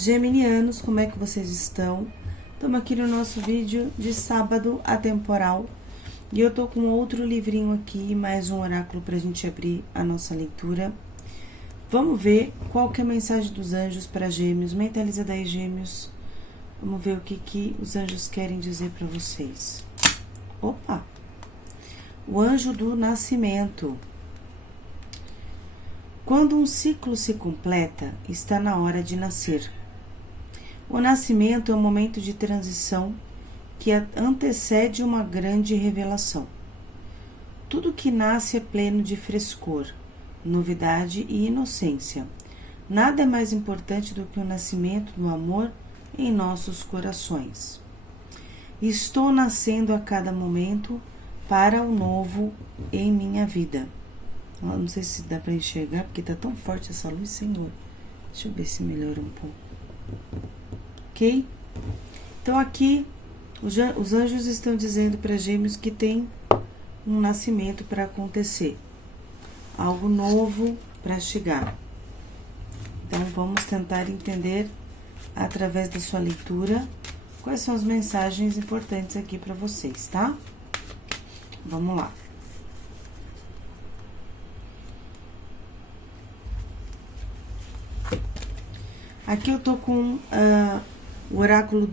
Geminianos, como é que vocês estão? Estamos aqui no nosso vídeo de sábado atemporal e eu tô com outro livrinho aqui, mais um oráculo pra gente abrir a nossa leitura. Vamos ver qual que é a mensagem dos anjos para Gêmeos. Mentaliza daí, Gêmeos. Vamos ver o que os anjos querem dizer para vocês. Opa! O anjo do nascimento. Quando um ciclo se completa, está na hora de nascer. O nascimento é um momento de transição que antecede uma grande revelação. Tudo que nasce é pleno de frescor, novidade e inocência. Nada é mais importante do que o nascimento do amor em nossos corações. Estou nascendo a cada momento para o novo em minha vida. Eu não sei se dá para enxergar, porque tá tão forte essa luz, Senhor. Deixa eu ver se melhora um pouco. Ok? Então aqui os anjos estão dizendo para Gêmeos que tem um nascimento para acontecer, algo novo para chegar. Então vamos tentar entender através da sua leitura quais são as mensagens importantes aqui para vocês, tá? Vamos lá. Aqui eu tô com o oráculo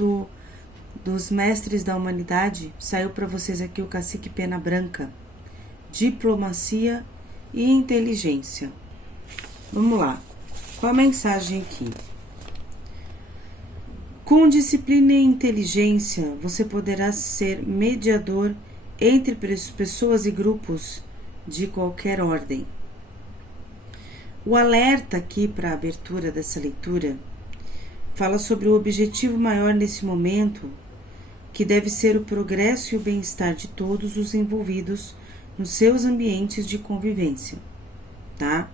dos mestres da humanidade. Saiu para vocês aqui o cacique pena branca, diplomacia e inteligência. Vamos lá, qual a mensagem aqui? Com disciplina e inteligência, você poderá ser mediador entre pessoas e grupos de qualquer ordem. O alerta aqui para a abertura dessa leitura fala sobre o objetivo maior nesse momento, que deve ser o progresso e o bem-estar de todos os envolvidos nos seus ambientes de convivência, tá?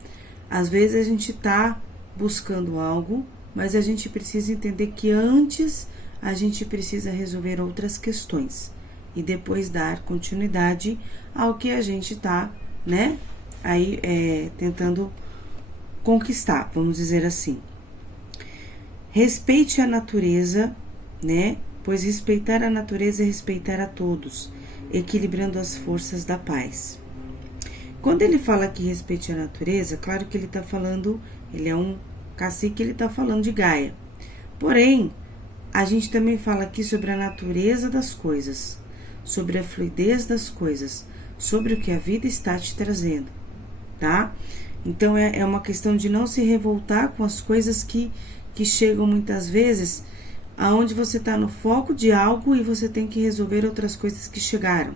Às vezes a gente tá buscando algo, mas a gente precisa entender que antes a gente precisa resolver outras questões e depois dar continuidade ao que a gente tá, né, aí tentando conquistar, vamos dizer assim. Respeite a natureza, né? Pois respeitar a natureza é respeitar a todos, equilibrando as forças da paz. Quando ele fala que respeite a natureza, claro que ele tá falando, ele é um cacique, ele tá falando de Gaia. Porém, a gente também fala aqui sobre a natureza das coisas, sobre a fluidez das coisas, sobre o que a vida está te trazendo, tá? Então, é uma questão de não se revoltar com as coisas que chegam muitas vezes, aonde você está no foco de algo e você tem que resolver outras coisas que chegaram.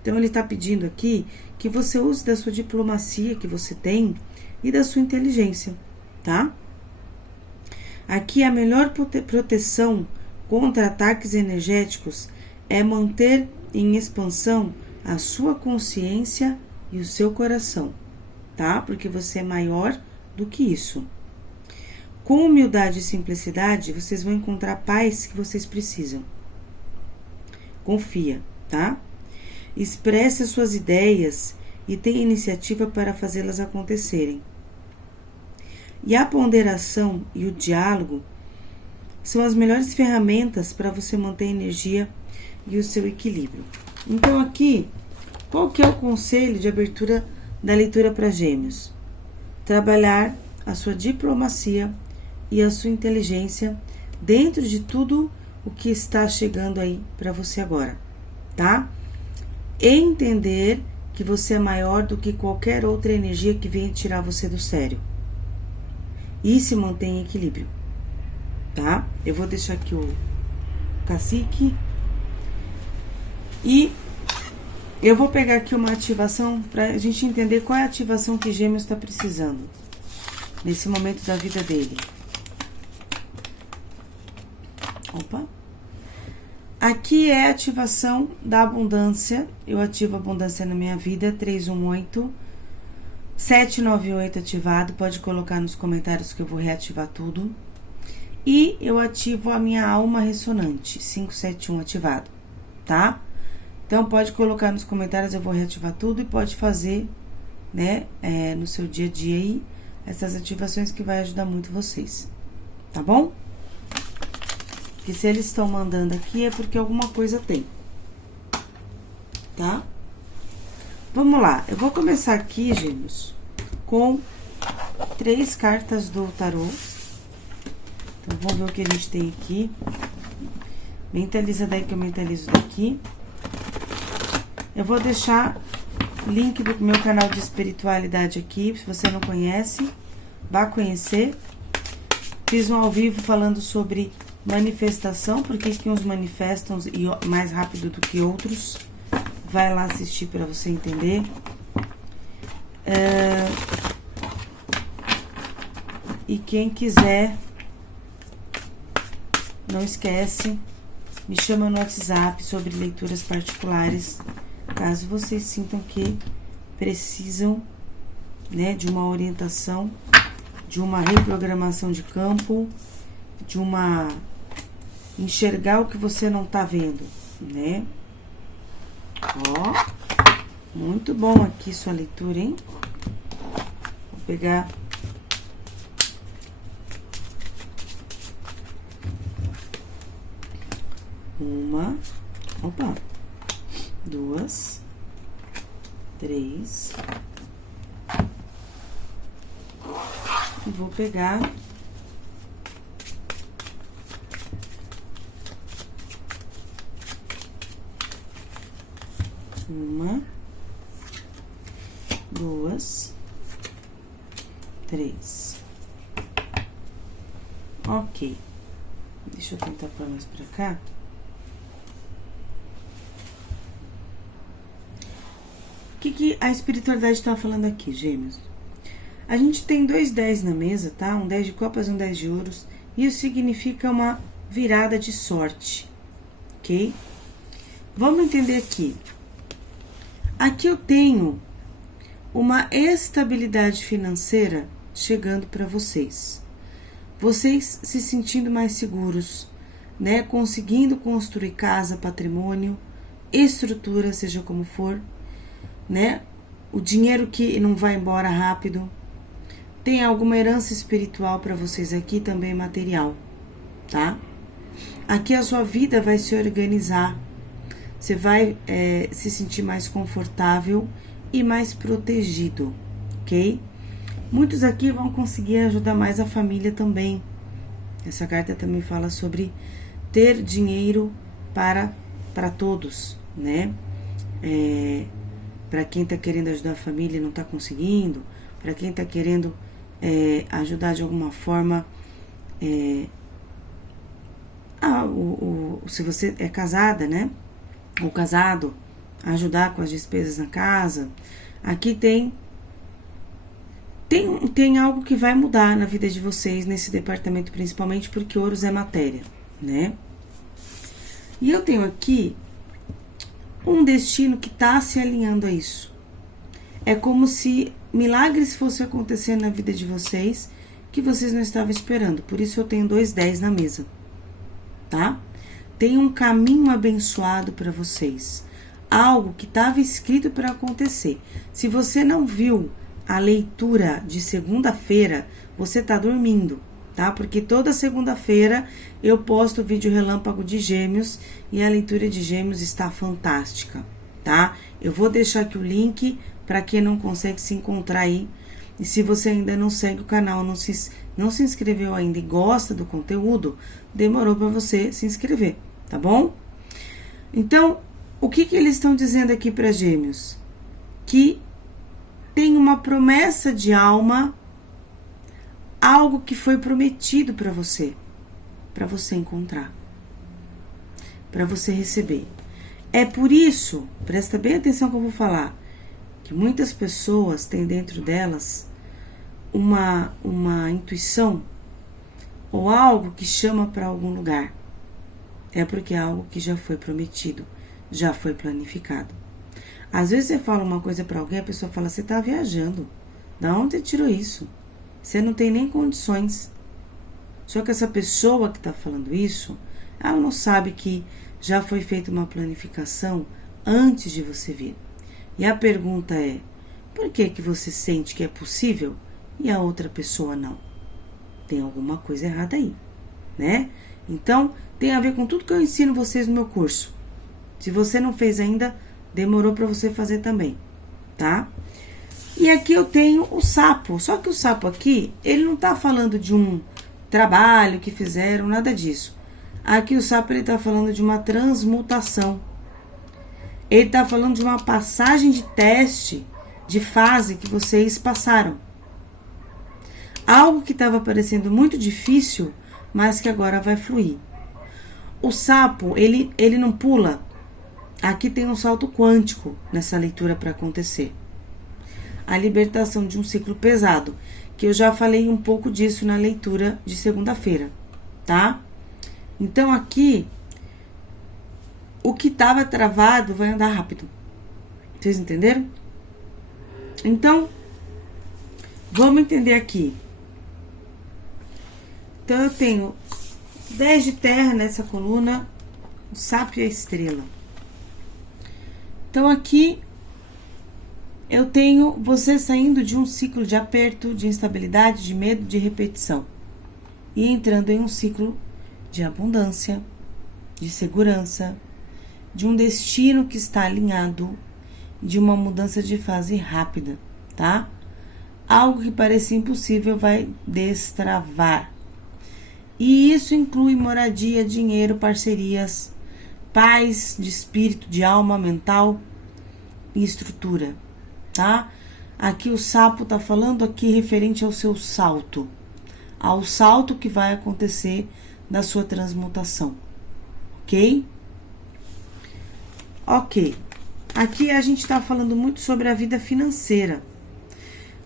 Então, ele está pedindo aqui que você use da sua diplomacia que você tem e da sua inteligência, tá? Aqui, a melhor proteção contra ataques energéticos é manter em expansão a sua consciência e o seu coração, tá? Porque você é maior do que isso. Com humildade e simplicidade, vocês vão encontrar a paz que vocês precisam. Confia, tá? Expresse as suas ideias e tenha iniciativa para fazê-las acontecerem. E a ponderação e o diálogo são as melhores ferramentas para você manter a energia e o seu equilíbrio. Então aqui, qual que é o conselho de abertura da leitura para Gêmeos? Trabalhar a sua diplomacia e a sua inteligência dentro de tudo o que está chegando aí para você agora, tá? Entender que você é maior do que qualquer outra energia que venha tirar você do sério. E se mantém em equilíbrio, tá? Eu vou deixar aqui o cacique e eu vou pegar aqui uma ativação para a gente entender qual é a ativação que Gêmeos está precisando nesse momento da vida dele. Opa! Aqui é a ativação da abundância. Eu ativo a abundância na minha vida, 318 798 ativado. Pode colocar nos comentários que eu vou reativar tudo. E eu ativo a minha alma ressonante, 571 ativado, tá? Então, pode colocar nos comentários, eu vou reativar tudo e pode fazer, né, no seu dia a dia aí, essas ativações que vai ajudar muito vocês, tá bom? Que se eles estão mandando aqui é porque alguma coisa tem. Tá? Vamos lá. Eu vou começar aqui, gêmeos, com 3 cartas do tarô. Então, vamos ver o que a gente tem aqui. Mentaliza daí que eu mentalizo daqui. Eu vou deixar link do meu canal de espiritualidade aqui, se você não conhece, vá conhecer. Fiz um ao vivo falando sobre manifestação, porque que uns manifestam mais rápido do que outros. Vai lá assistir para você entender. E quem quiser, não esquece, me chama no WhatsApp sobre leituras particulares, caso vocês sintam que precisam, né, de uma orientação, de uma reprogramação de campo, de uma enxergar o que você não tá vendo, né? Ó, muito bom aqui sua leitura, hein? Vou pegar uma, opa, 2, 3, e vou pegar uma, 2, 3. Ok. Deixa eu tentar pôr mais pra cá. O que a espiritualidade está falando aqui, gêmeos? A gente tem 2 10 na mesa, tá? Um 10 de copas e um 10 de ouros. Isso significa uma virada de sorte, ok? Vamos entender aqui. Aqui eu tenho uma estabilidade financeira chegando para vocês. Vocês se sentindo mais seguros, né? Conseguindo construir casa, patrimônio, estrutura, seja como for, né? O dinheiro que não vai embora rápido. Tem alguma herança espiritual para vocês aqui, também material, tá? Aqui a sua vida vai se organizar. Você vai se sentir mais confortável e mais protegido, ok? Muitos aqui vão conseguir ajudar mais a família também. Essa carta também fala sobre ter dinheiro para todos, né? Para quem tá querendo ajudar a família e não tá conseguindo, para quem tá querendo ajudar de alguma forma, se você é casada, né? Ou casado, ajudar com as despesas na casa. Aqui tem algo que vai mudar na vida de vocês nesse departamento, principalmente porque ouros é matéria, né? E eu tenho aqui um destino que tá se alinhando a isso. É como se milagres fossem acontecer na vida de vocês que vocês não estavam esperando. Por isso eu tenho 2 10 na mesa, tá? Tem um caminho abençoado para vocês. Algo que estava escrito para acontecer. Se você não viu a leitura de segunda-feira, você tá dormindo, tá? Porque toda segunda-feira eu posto o vídeo relâmpago de Gêmeos e a leitura de Gêmeos está fantástica, tá? Eu vou deixar aqui o link para quem não consegue se encontrar aí. E se você ainda não segue o canal, não se inscreveu ainda e gosta do conteúdo, demorou para você se inscrever, tá bom? Então, o que eles estão dizendo aqui para Gêmeos? Que tem uma promessa de alma, algo que foi prometido para você encontrar, para você receber. É por isso, presta bem atenção que eu vou falar, que muitas pessoas têm dentro delas uma intuição ou algo que chama para algum lugar. É porque é algo que já foi prometido, já foi planificado. Às vezes você fala uma coisa para alguém, a pessoa fala, você tá viajando. Da onde você tirou isso? Você não tem nem condições. Só que essa pessoa que tá falando isso, ela não sabe que já foi feita uma planificação antes de você vir. E a pergunta é, por que você sente que é possível e a outra pessoa não? Tem alguma coisa errada aí, né? Então, tem a ver com tudo que eu ensino vocês no meu curso. Se você não fez ainda, demorou para você fazer também, tá? E aqui eu tenho o sapo. Só que o sapo aqui, ele não tá falando de um trabalho que fizeram, nada disso. Aqui o sapo, ele tá falando de uma transmutação. Ele tá falando de uma passagem de teste, de fase que vocês passaram. Algo que estava parecendo muito difícil, mas que agora vai fluir. O sapo, ele não pula. Aqui tem um salto quântico nessa leitura para acontecer. A libertação de um ciclo pesado, que eu já falei um pouco disso na leitura de segunda-feira, tá? Então aqui, o que estava travado vai andar rápido. Vocês entenderam? Então, vamos entender aqui. Então, eu tenho 10 de terra nessa coluna, o sapo e a estrela. Então, aqui, eu tenho você saindo de um ciclo de aperto, de instabilidade, de medo, de repetição. E entrando em um ciclo de abundância, de segurança, de um destino que está alinhado, de uma mudança de fase rápida, tá? Algo que parecia impossível vai destravar. E isso inclui moradia, dinheiro, parcerias, paz de espírito, de alma, mental e estrutura, tá? Aqui o sapo tá falando aqui referente ao seu salto, ao salto que vai acontecer da sua transmutação, ok? Ok, aqui a gente tá falando muito sobre a vida financeira.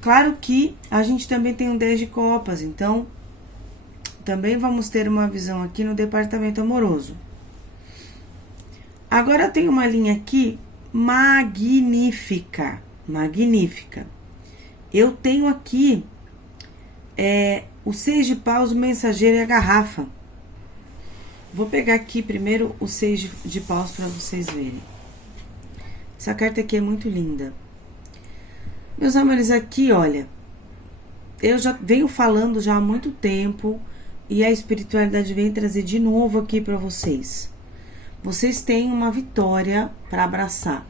Claro que a gente também tem um 10 de copas, então também vamos ter uma visão aqui no departamento amoroso. Agora tem uma linha aqui magnífica, magnífica. Eu tenho aqui o 6 de paus, o mensageiro e a garrafa. Vou pegar aqui primeiro o 6 de paus para vocês verem. Essa carta aqui é muito linda. Meus amores, aqui, olha, eu já venho falando já há muito tempo e a espiritualidade vem trazer de novo aqui para vocês. Vocês têm uma vitória para abraçar.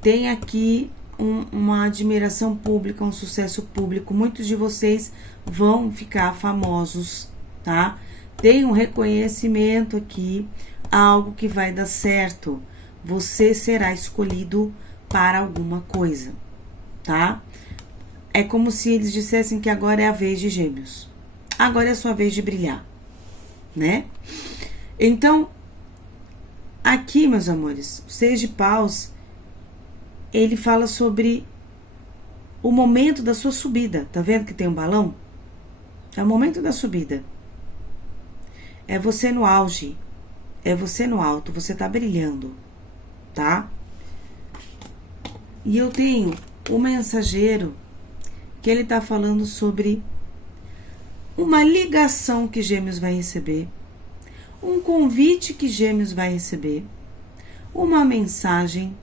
Tem aqui uma admiração pública, um sucesso público. Muitos de vocês vão ficar famosos, tá? Tem um reconhecimento aqui, algo que vai dar certo. Você será escolhido para alguma coisa, tá? É como se eles dissessem que agora é a vez de Gêmeos. Agora é a sua vez de brilhar, né? Então, aqui, meus amores, o 6 de paus, ele fala sobre o momento da sua subida. Tá vendo que tem um balão? É o momento da subida. É você no auge. É você no alto. Você tá brilhando, tá? E eu tenho o mensageiro, que ele tá falando sobre uma ligação que Gêmeos vai receber, um convite que Gêmeos vai receber, uma mensagem,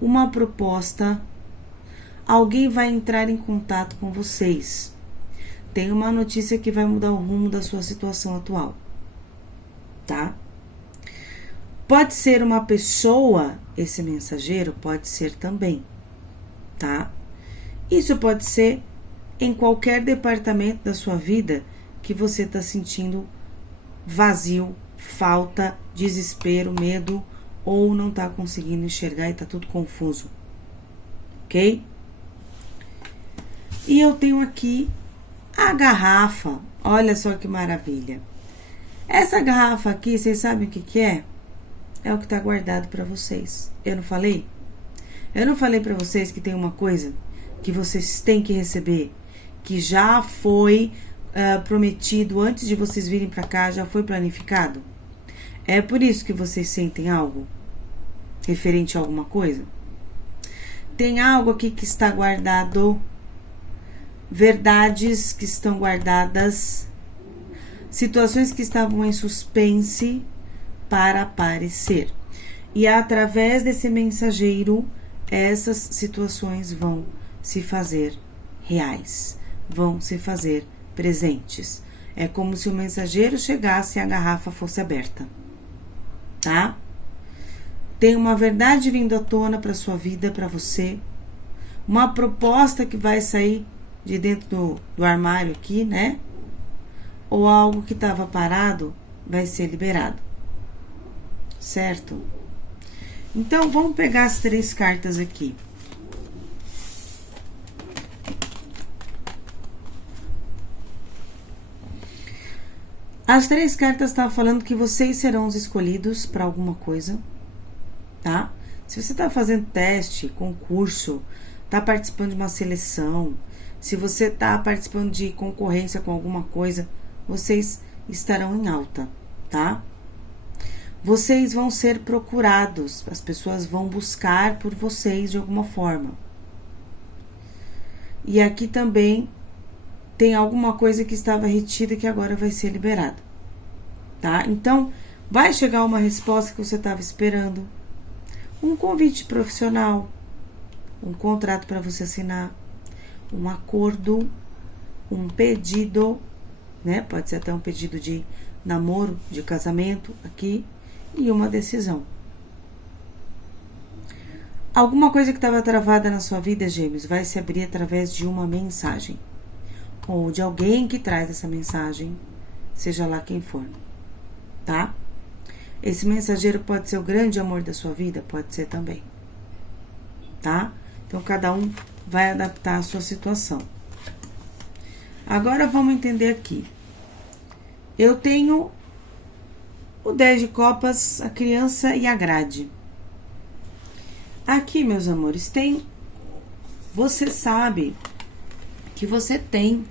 uma proposta, alguém vai entrar em contato com vocês. Tem uma notícia que vai mudar o rumo da sua situação atual, tá? Pode ser uma pessoa, esse mensageiro pode ser também, tá? Isso pode ser em qualquer departamento da sua vida que você está sentindo vazio, falta, desespero, medo, ou não está conseguindo enxergar e está tudo confuso, ok? E eu tenho aqui a garrafa, olha só que maravilha. Essa garrafa aqui, vocês sabem o que que é? É o que está guardado para vocês. Eu não falei? Eu não falei para vocês que tem uma coisa que vocês têm que receber, que já foi prometido antes de vocês virem para cá, já foi planificado? É por isso que vocês sentem algo referente a alguma coisa? Tem algo aqui que está guardado, verdades que estão guardadas, situações que estavam em suspense para aparecer. E através desse mensageiro, essas situações vão se fazer reais, vão se fazer presentes. É como se o mensageiro chegasse e a garrafa fosse aberta, tá? Tem uma verdade vindo à tona para sua vida, para você. Uma proposta que vai sair de dentro do armário aqui, né? Ou algo que estava parado vai ser liberado, certo? Então, vamos pegar as 3 cartas aqui. As 3 cartas estão falando que vocês serão os escolhidos para alguma coisa, tá? Se você está fazendo teste, concurso, está participando de uma seleção, se você está participando de concorrência com alguma coisa, vocês estarão em alta, tá? Vocês vão ser procurados, as pessoas vão buscar por vocês de alguma forma. E aqui também tem alguma coisa que estava retida que agora vai ser liberada, tá? Então, vai chegar uma resposta que você estava esperando, um convite profissional, um contrato para você assinar, um acordo, um pedido, né? Pode ser até um pedido de namoro, de casamento aqui, e uma decisão. Alguma coisa que estava travada na sua vida, Gêmeos, vai se abrir através de uma mensagem, ou de alguém que traz essa mensagem, seja lá quem for, tá? Esse mensageiro pode ser o grande amor da sua vida, pode ser também, tá? Então, cada um vai adaptar a sua situação. Agora, vamos entender aqui. Eu tenho o 10 de copas, a criança e a grade. Aqui, meus amores, tem... Você sabe que você tem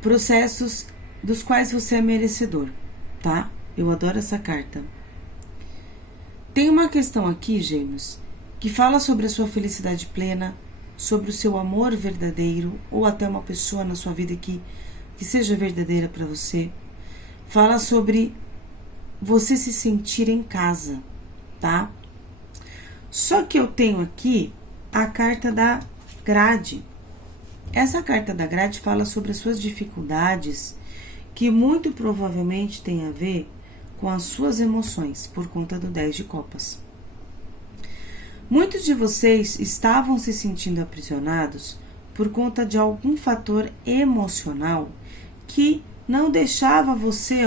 processos dos quais você é merecedor, tá? Eu adoro essa carta. Tem uma questão aqui, Gêmeos, que fala sobre a sua felicidade plena, sobre o seu amor verdadeiro, ou até uma pessoa na sua vida que seja verdadeira para você. Fala sobre você se sentir em casa, tá? Só que eu tenho aqui a carta da grade. Essa carta da grade fala sobre as suas dificuldades, que muito provavelmente tem a ver com as suas emoções, por conta do 10 de copas. Muitos de vocês estavam se sentindo aprisionados por conta de algum fator emocional que não deixava você,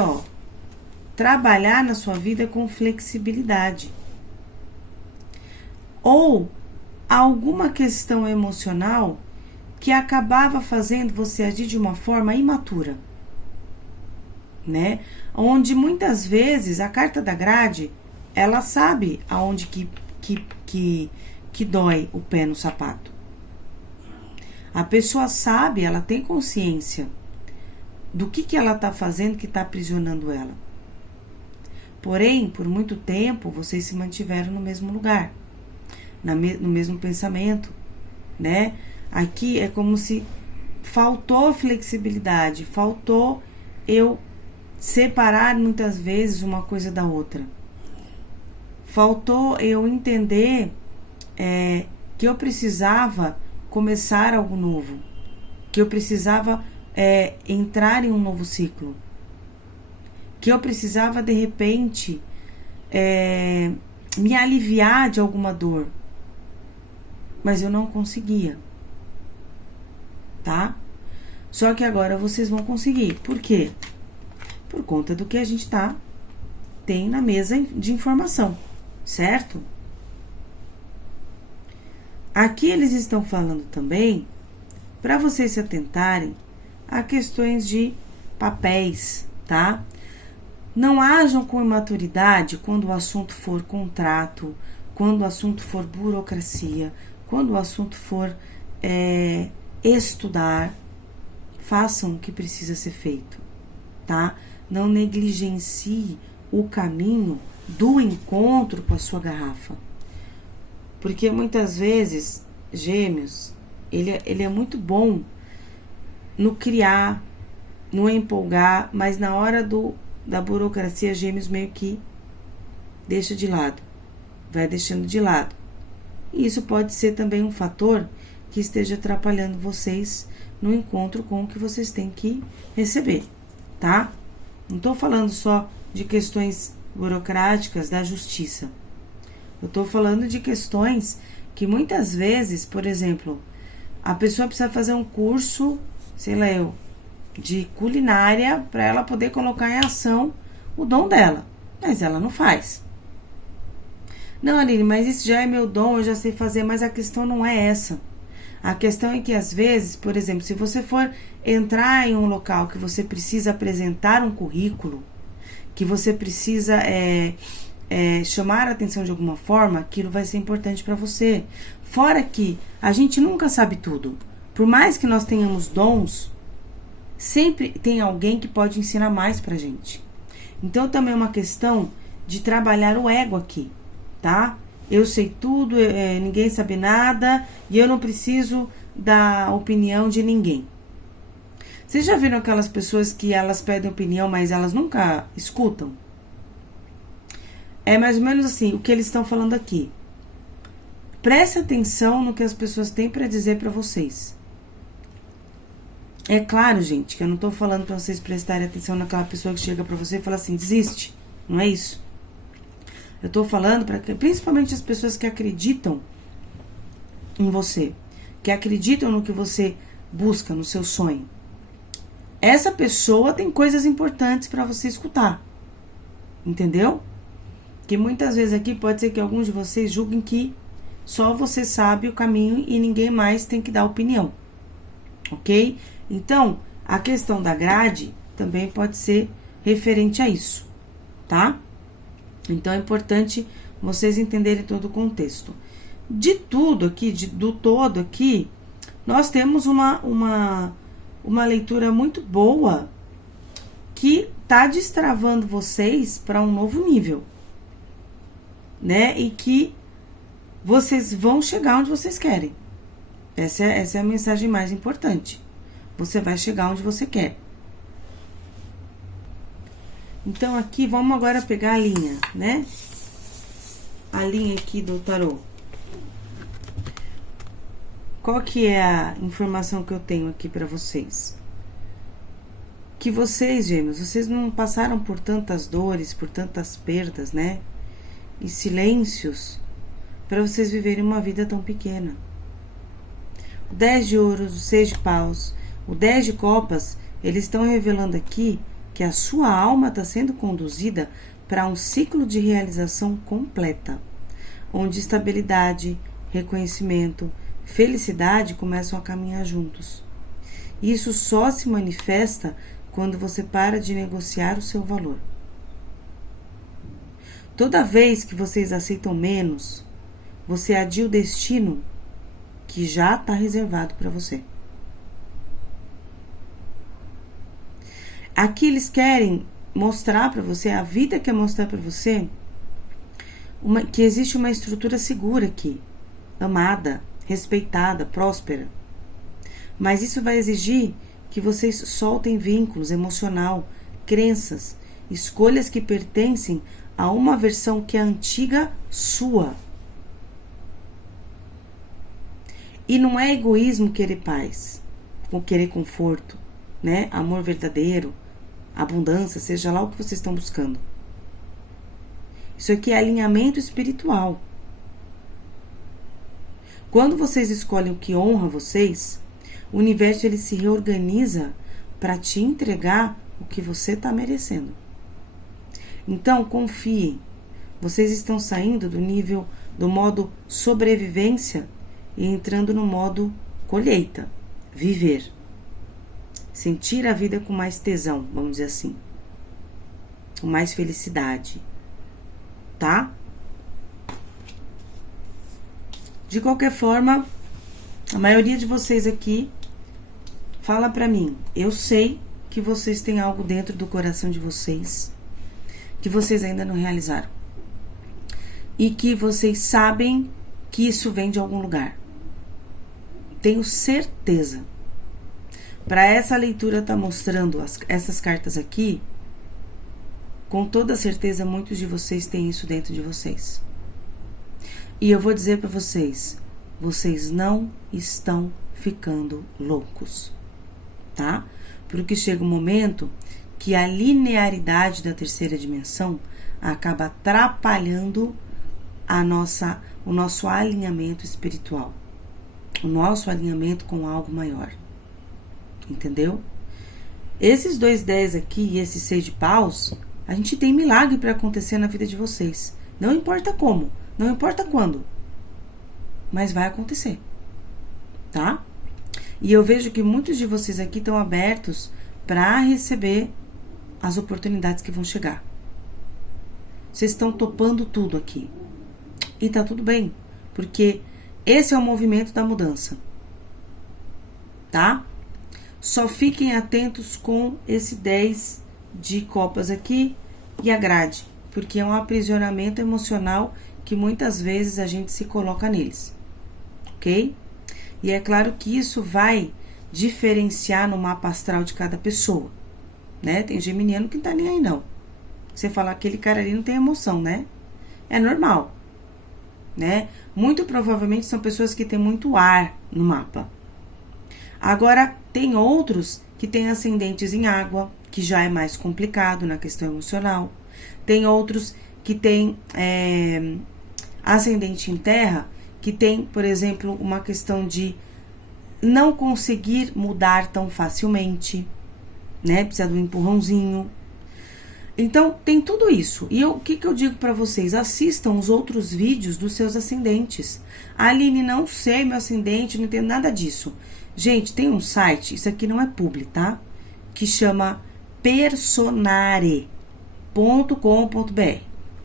trabalhar na sua vida com flexibilidade. Ou alguma questão emocional que acabava fazendo você agir de uma forma imatura, né? Onde muitas vezes a carta da grade, ela sabe aonde que dói o pé no sapato. A pessoa sabe, ela tem consciência do que ela está fazendo que está aprisionando ela. Porém, por muito tempo, vocês se mantiveram no mesmo lugar, no mesmo pensamento, né? Aqui é como se faltou flexibilidade, faltou eu separar muitas vezes uma coisa da outra. Faltou eu entender que eu precisava começar algo novo, que eu precisava entrar em um novo ciclo, que eu precisava de repente me aliviar de alguma dor, mas eu não conseguia, tá? Só que agora vocês vão conseguir. Por quê? Por conta do que a gente tem na mesa de informação, certo? Aqui eles estão falando também para vocês se atentarem a questões de papéis, tá? Não ajam com imaturidade quando o assunto for contrato, quando o assunto for burocracia, quando o assunto for estudar. Façam o que precisa ser feito, tá? Não negligencie o caminho do encontro com a sua garrafa. Porque muitas vezes, Gêmeos, ele é muito bom no criar, no empolgar, mas na hora da burocracia, Gêmeos meio que deixa de lado, vai deixando de lado. E isso pode ser também um fator que esteja atrapalhando vocês no encontro com o que vocês têm que receber, tá? Não tô falando só de questões burocráticas da justiça. Eu tô falando de questões que muitas vezes, por exemplo, a pessoa precisa fazer um curso, sei lá eu, de culinária para ela poder colocar em ação o dom dela, mas ela não faz. Não, Aline, mas isso já é meu dom, eu já sei fazer, mas a questão não é essa. A questão é que às vezes, por exemplo, se você for entrar em um local que você precisa apresentar um currículo, que você precisa chamar a atenção de alguma forma, aquilo vai ser importante para você. Fora que a gente nunca sabe tudo. Por mais que nós tenhamos dons, sempre tem alguém que pode ensinar mais pra gente. Então também é uma questão de trabalhar o ego aqui, tá? Eu sei tudo, ninguém sabe nada e eu não preciso da opinião de ninguém. Vocês já viram aquelas pessoas que elas pedem opinião, mas elas nunca escutam? É mais ou menos assim, o que eles estão falando aqui. Preste atenção no que as pessoas têm para dizer para vocês. É claro, gente, que eu não tô falando para vocês prestarem atenção naquela pessoa que chega para você e fala assim, desiste. Não é isso. Eu tô falando para principalmente as pessoas que acreditam em você, que acreditam no que você busca, no seu sonho. Essa pessoa tem coisas importantes para você escutar. Entendeu? Que muitas vezes aqui pode ser que alguns de vocês julguem que só você sabe o caminho e ninguém mais tem que dar opinião. Ok? Então, a questão da grade também pode ser referente a isso, tá? Então, é importante vocês entenderem todo o contexto. De tudo aqui, do todo aqui, nós temos uma leitura muito boa que tá destravando vocês para um novo nível, né? E que vocês vão chegar onde vocês querem. Essa é a mensagem mais importante. Você vai chegar onde você quer. Então, aqui, vamos agora pegar a linha, né? A linha aqui do tarô. Qual que é a informação que eu tenho aqui pra vocês? Que vocês, gêmeos, vocês não passaram por tantas dores, por tantas perdas, né? E silêncios, para vocês viverem uma vida tão pequena. O 10 de ouros, o 6 de paus, o 10 de copas, eles estão revelando aqui que a sua alma está sendo conduzida para um ciclo de realização completa, onde estabilidade, reconhecimento, felicidade começam a caminhar juntos. Isso só se manifesta quando você para de negociar o seu valor. Toda vez que vocês aceitam menos, você adia o destino que já está reservado para você. Aqui eles querem mostrar para você, a vida quer mostrar para você que existe uma estrutura segura aqui, amada, respeitada, próspera. Mas isso vai exigir que vocês soltem vínculos emocional, crenças, escolhas que pertencem a uma versão que é antiga sua. E não é egoísmo querer paz, ou querer conforto, né? Amor verdadeiro, abundância, seja lá o que vocês estão buscando. Isso aqui é alinhamento espiritual. Quando vocês escolhem o que honra vocês, o universo ele se reorganiza para te entregar o que você está merecendo. Então, confiem. Vocês estão saindo do modo sobrevivência e entrando no modo colheita, viver. Sentir a vida com mais tesão, vamos dizer assim. Com mais felicidade. Tá? De qualquer forma, a maioria de vocês aqui fala pra mim. Eu sei que vocês têm algo dentro do coração de vocês que vocês ainda não realizaram. E que vocês sabem que isso vem de algum lugar. Tenho certeza. Para essa leitura tá mostrando essas cartas aqui, com toda certeza muitos de vocês têm isso dentro de vocês. E eu vou dizer para vocês, vocês não estão ficando loucos. tá? Porque chega um momento que a linearidade da terceira dimensão acaba atrapalhando o nosso alinhamento espiritual, o nosso alinhamento com algo maior, entendeu? Esses 2 10 aqui e esse 6 de paus, a gente tem milagre para acontecer na vida de vocês. Não importa como, não importa quando, mas vai acontecer, tá? E eu vejo que muitos de vocês aqui estão abertos para receber as oportunidades que vão chegar. Vocês estão topando tudo aqui. E tá tudo bem, porque esse é o movimento da mudança, tá? Só fiquem atentos com esse 10 de copas aqui e a grade, porque é um aprisionamento emocional que muitas vezes a gente se coloca neles, ok? E é claro que isso vai diferenciar no mapa astral de cada pessoa, né? Tem geminiano que não tá nem aí não. Você fala, aquele cara ali não tem emoção, né? É normal, né? Muito provavelmente são pessoas que têm muito ar no mapa. Agora, tem outros que têm ascendentes em água, que já é mais complicado na questão emocional. Tem outros que têm ascendente em terra, que tem, por exemplo, uma questão de não conseguir mudar tão facilmente, né? Precisa do empurrãozinho. Então, tem tudo isso. E o que eu digo pra vocês? Assistam os outros vídeos dos seus ascendentes. Aline, não sei meu ascendente, não entendo nada disso. Gente, tem um site, isso aqui não é publi, tá? Que chama personare.com.br.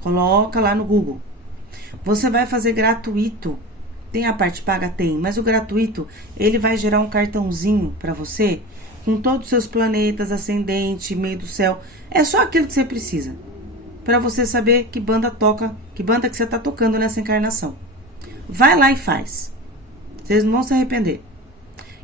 Coloca lá no Google. Você vai fazer gratuito. Tem a parte paga? Tem. Mas o gratuito, ele vai gerar um cartãozinho pra você com todos os seus planetas, ascendente, meio do céu. É só aquilo que você precisa para você saber que banda toca, que banda que você tá tocando nessa encarnação. Vai lá e faz. Vocês não vão se arrepender.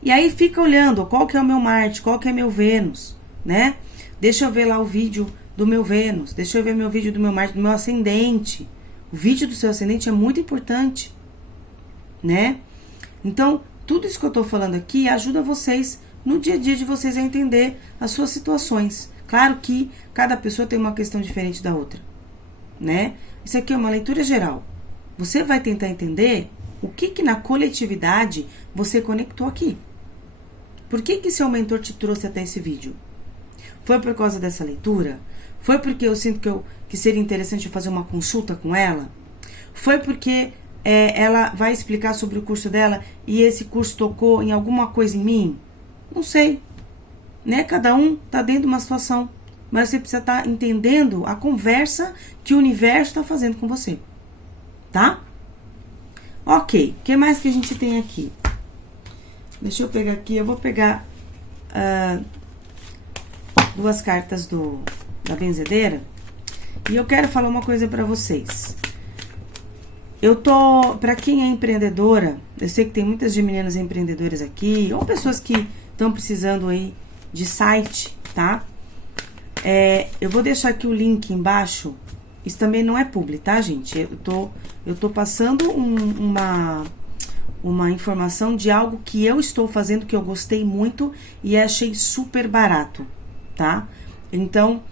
E aí fica olhando qual que é o meu Marte, qual que é meu Vênus, né? Deixa eu ver lá o vídeo do meu Vênus, deixa eu ver meu vídeo do meu Marte, do meu ascendente. O vídeo do seu ascendente é muito importante, né? Então, tudo isso que eu tô falando aqui ajuda vocês no dia a dia de vocês a entender as suas situações. Claro que cada pessoa tem uma questão diferente da outra, né? Isso aqui é uma leitura geral. Você vai tentar entender o que na coletividade você conectou aqui. Por que seu mentor te trouxe até esse vídeo? Foi por causa dessa leitura? Foi porque eu sinto que seria interessante fazer uma consulta com ela? Foi porque ela vai explicar sobre o curso dela e esse curso tocou em alguma coisa em mim? Não sei, né? Cada um tá dentro de uma situação, mas você precisa estar entendendo a conversa que o universo está fazendo com você, tá? Ok, o que mais que a gente tem aqui? Deixa eu pegar aqui, eu vou pegar 2 cartas da benzedeira e eu quero falar uma coisa pra vocês. Pra quem é empreendedora, eu sei que tem muitas geminianas empreendedoras aqui, ou pessoas que estão precisando aí de site, tá? Eu vou deixar aqui o link embaixo. Isso também não é publi, tá, gente? Eu tô passando uma informação de algo que eu estou fazendo, que eu gostei muito e achei super barato, tá? Então,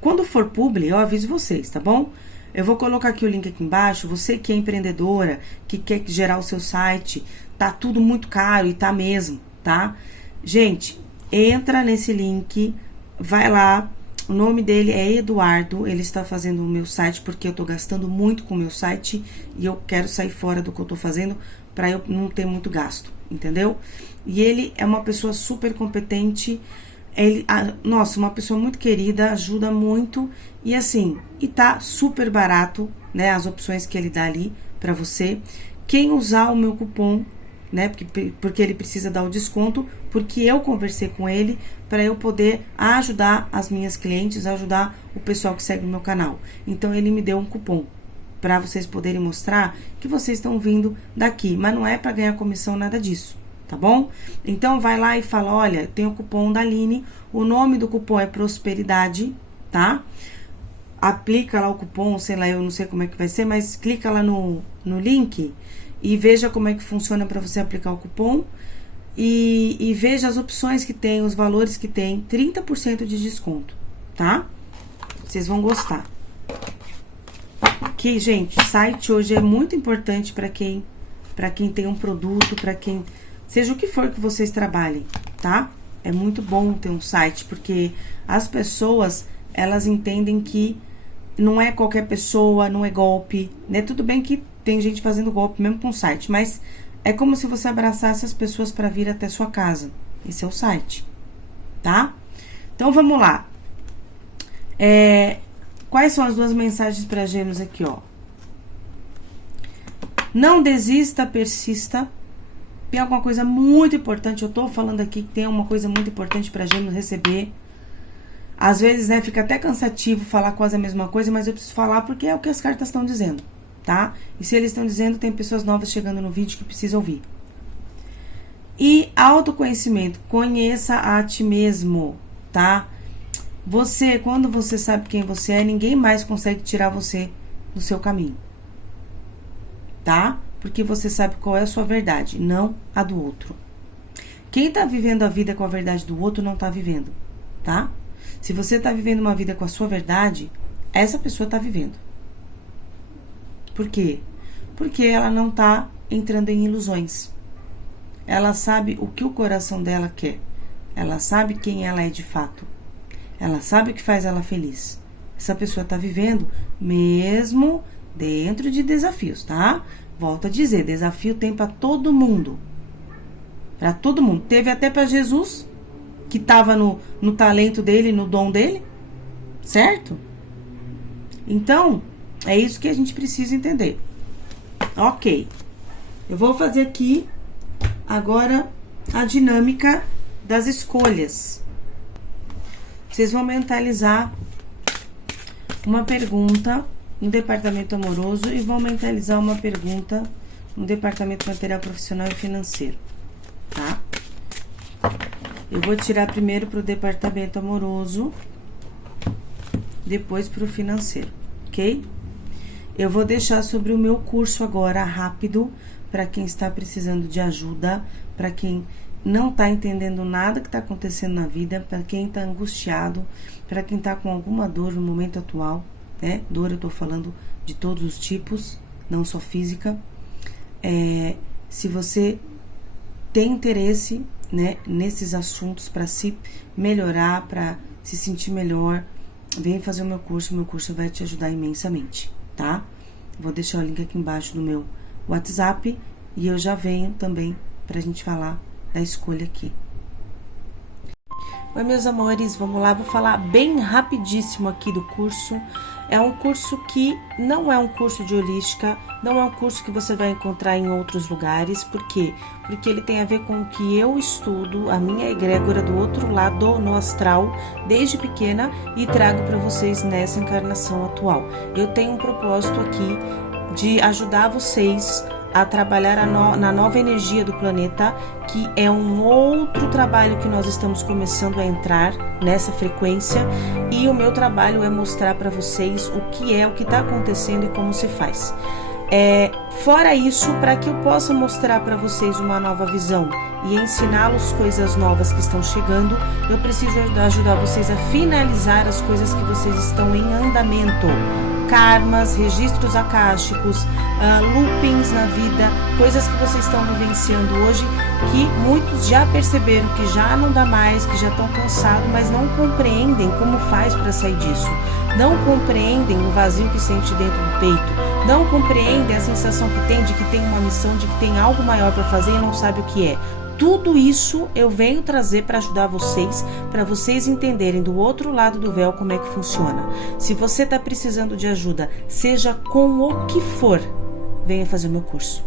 quando for publi, eu aviso vocês, tá bom? Eu vou colocar aqui o link aqui embaixo. Você que é empreendedora, que quer gerar o seu site, tá tudo muito caro e tá mesmo, tá? Gente, entra nesse link, vai lá. O nome dele é Eduardo, ele está fazendo o meu site porque eu tô gastando muito com o meu site e eu quero sair fora do que eu tô fazendo para eu não ter muito gasto, entendeu? E ele é uma pessoa super competente, nossa, uma pessoa muito querida, ajuda muito e assim, e tá super barato, né, as opções que ele dá ali para você. Quem usar o meu cupom, né, porque ele precisa dar o desconto, porque eu conversei com ele para eu poder ajudar as minhas clientes, ajudar o pessoal que segue o meu canal. Então ele me deu um cupom para vocês poderem mostrar que vocês estão vindo daqui, mas não é para ganhar comissão, nada disso, tá bom? Então vai lá e fala, olha, tem o cupom da Aline, o nome do cupom é Prosperidade, tá? Aplica lá o cupom, sei lá, eu não sei como é que vai ser, mas clica lá no link e veja como é que funciona para você aplicar o cupom. e veja as opções que tem, os valores que tem, 30% de desconto, tá? Vocês vão gostar. Que, gente, site hoje é muito importante para quem tem um produto, para quem, seja o que for que vocês trabalhem, tá? É muito bom ter um site, porque as pessoas, elas entendem que não é qualquer pessoa, não é golpe, né? Tudo bem que tem gente fazendo golpe mesmo com site, mas é como se você abraçasse as pessoas para vir até sua casa. Esse é o site, tá? Então, vamos lá. Quais são as duas mensagens para Gêmeos aqui, ó? Não desista, persista. Tem alguma coisa muito importante, eu tô falando aqui que tem uma coisa muito importante para Gêmeos receber. Às vezes, né, fica até cansativo falar quase a mesma coisa, mas eu preciso falar porque é o que as cartas estão dizendo, tá? E se eles estão dizendo, tem pessoas novas chegando no vídeo que precisam ouvir. E autoconhecimento, conheça a ti mesmo, tá? Você, quando você sabe quem você é, ninguém mais consegue tirar você do seu caminho, tá? Porque você sabe qual é a sua verdade, não a do outro. Quem tá vivendo a vida com a verdade do outro não tá vivendo, tá? Se você tá vivendo uma vida com a sua verdade, essa pessoa tá vivendo. Por quê? Porque ela não tá entrando em ilusões. Ela sabe o que o coração dela quer. Ela sabe quem ela é de fato. Ela sabe o que faz ela feliz. Essa pessoa tá vivendo mesmo dentro de desafios, tá? Volto a dizer, desafio tem para todo mundo. Para todo mundo. Teve até para Jesus, que tava no talento dele, no dom dele, certo? Então, é isso que a gente precisa entender. Ok. Eu vou fazer aqui agora a dinâmica das escolhas. Vocês vão mentalizar uma pergunta no departamento amoroso e vão mentalizar uma pergunta no departamento material, profissional e financeiro, tá? Eu vou tirar primeiro para o departamento amoroso, depois para o financeiro, ok? Eu vou deixar sobre o meu curso agora, rápido, para quem está precisando de ajuda, para quem não tá entendendo nada que tá acontecendo na vida, para quem tá angustiado, para quem tá com alguma dor no momento atual, né? Dor, eu tô falando de todos os tipos, não só física. Se você tem interesse, né, nesses assuntos para se melhorar, para se sentir melhor, vem fazer o meu curso vai te ajudar imensamente, tá? Vou deixar o link aqui embaixo do meu WhatsApp e eu já venho também pra gente falar da escolha aqui. Oi, meus amores, vamos lá, vou falar bem rapidíssimo aqui do curso. É um curso que não é um curso de holística, não é um curso que você vai encontrar em outros lugares. Por quê? Porque ele tem a ver com o que eu estudo, a minha egrégora do outro lado, no astral, desde pequena, e trago para vocês nessa encarnação atual. Eu tenho um propósito aqui de ajudar vocês a trabalhar na nova energia do planeta, que é um outro trabalho que nós estamos começando a entrar nessa frequência, e o meu trabalho é mostrar para vocês o que está acontecendo e como se faz. Fora isso, para que eu possa mostrar para vocês uma nova visão e ensiná-los coisas novas que estão chegando, eu preciso ajudar vocês a finalizar as coisas que vocês estão em andamento. Karmas, registros akáshicos, loopings na vida, coisas que vocês estão vivenciando hoje, que muitos já perceberam que já não dá mais, que já estão cansados, mas não compreendem como faz para sair disso. Não compreendem o vazio que sente dentro do peito. Não compreendem a sensação que tem de que tem uma missão, de que tem algo maior para fazer e não sabe o que é. Tudo isso eu venho trazer para ajudar vocês, para vocês entenderem do outro lado do véu como é que funciona. Se você está precisando de ajuda, seja com o que for, venha fazer o meu curso,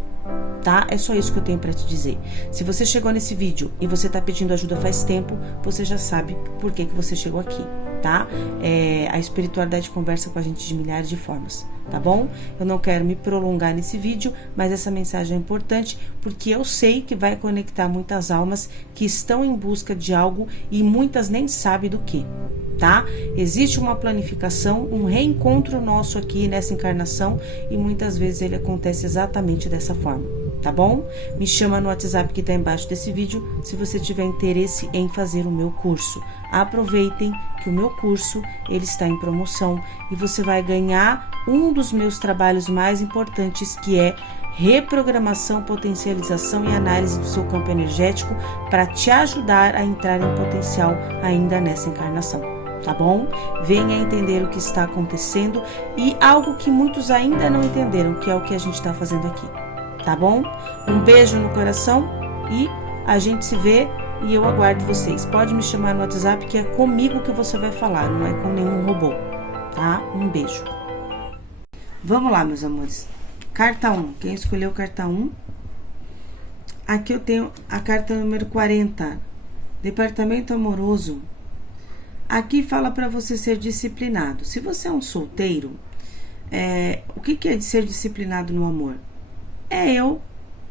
tá? É só isso que eu tenho para te dizer. Se você chegou nesse vídeo e você está pedindo ajuda faz tempo, você já sabe por que você chegou aqui, tá? A espiritualidade conversa com a gente de milhares de formas, tá bom? Eu não quero me prolongar nesse vídeo, mas essa mensagem é importante porque eu sei que vai conectar muitas almas que estão em busca de algo e muitas nem sabem do que, tá? Existe uma planificação, um reencontro nosso aqui nessa encarnação e muitas vezes ele acontece exatamente dessa forma. tá bom? Me chama no WhatsApp que tá embaixo desse vídeo se você tiver interesse em fazer o meu curso. Aproveitem que o meu curso, ele está em promoção e você vai ganhar um dos meus trabalhos mais importantes, que é reprogramação, potencialização e análise do seu campo energético para te ajudar a entrar em potencial ainda nessa encarnação, tá bom? Venha entender o que está acontecendo e algo que muitos ainda não entenderam, que é o que a gente está fazendo aqui, tá bom? Um beijo no coração e a gente se vê e eu aguardo vocês. Pode me chamar no WhatsApp que é comigo que você vai falar, não é com nenhum robô, tá? Um beijo. Vamos lá, meus amores. Carta 1. Quem escolheu carta 1? Aqui eu tenho a carta número 40. Departamento amoroso. Aqui fala para você ser disciplinado. Se você é um solteiro, o que é de ser disciplinado no amor? É eu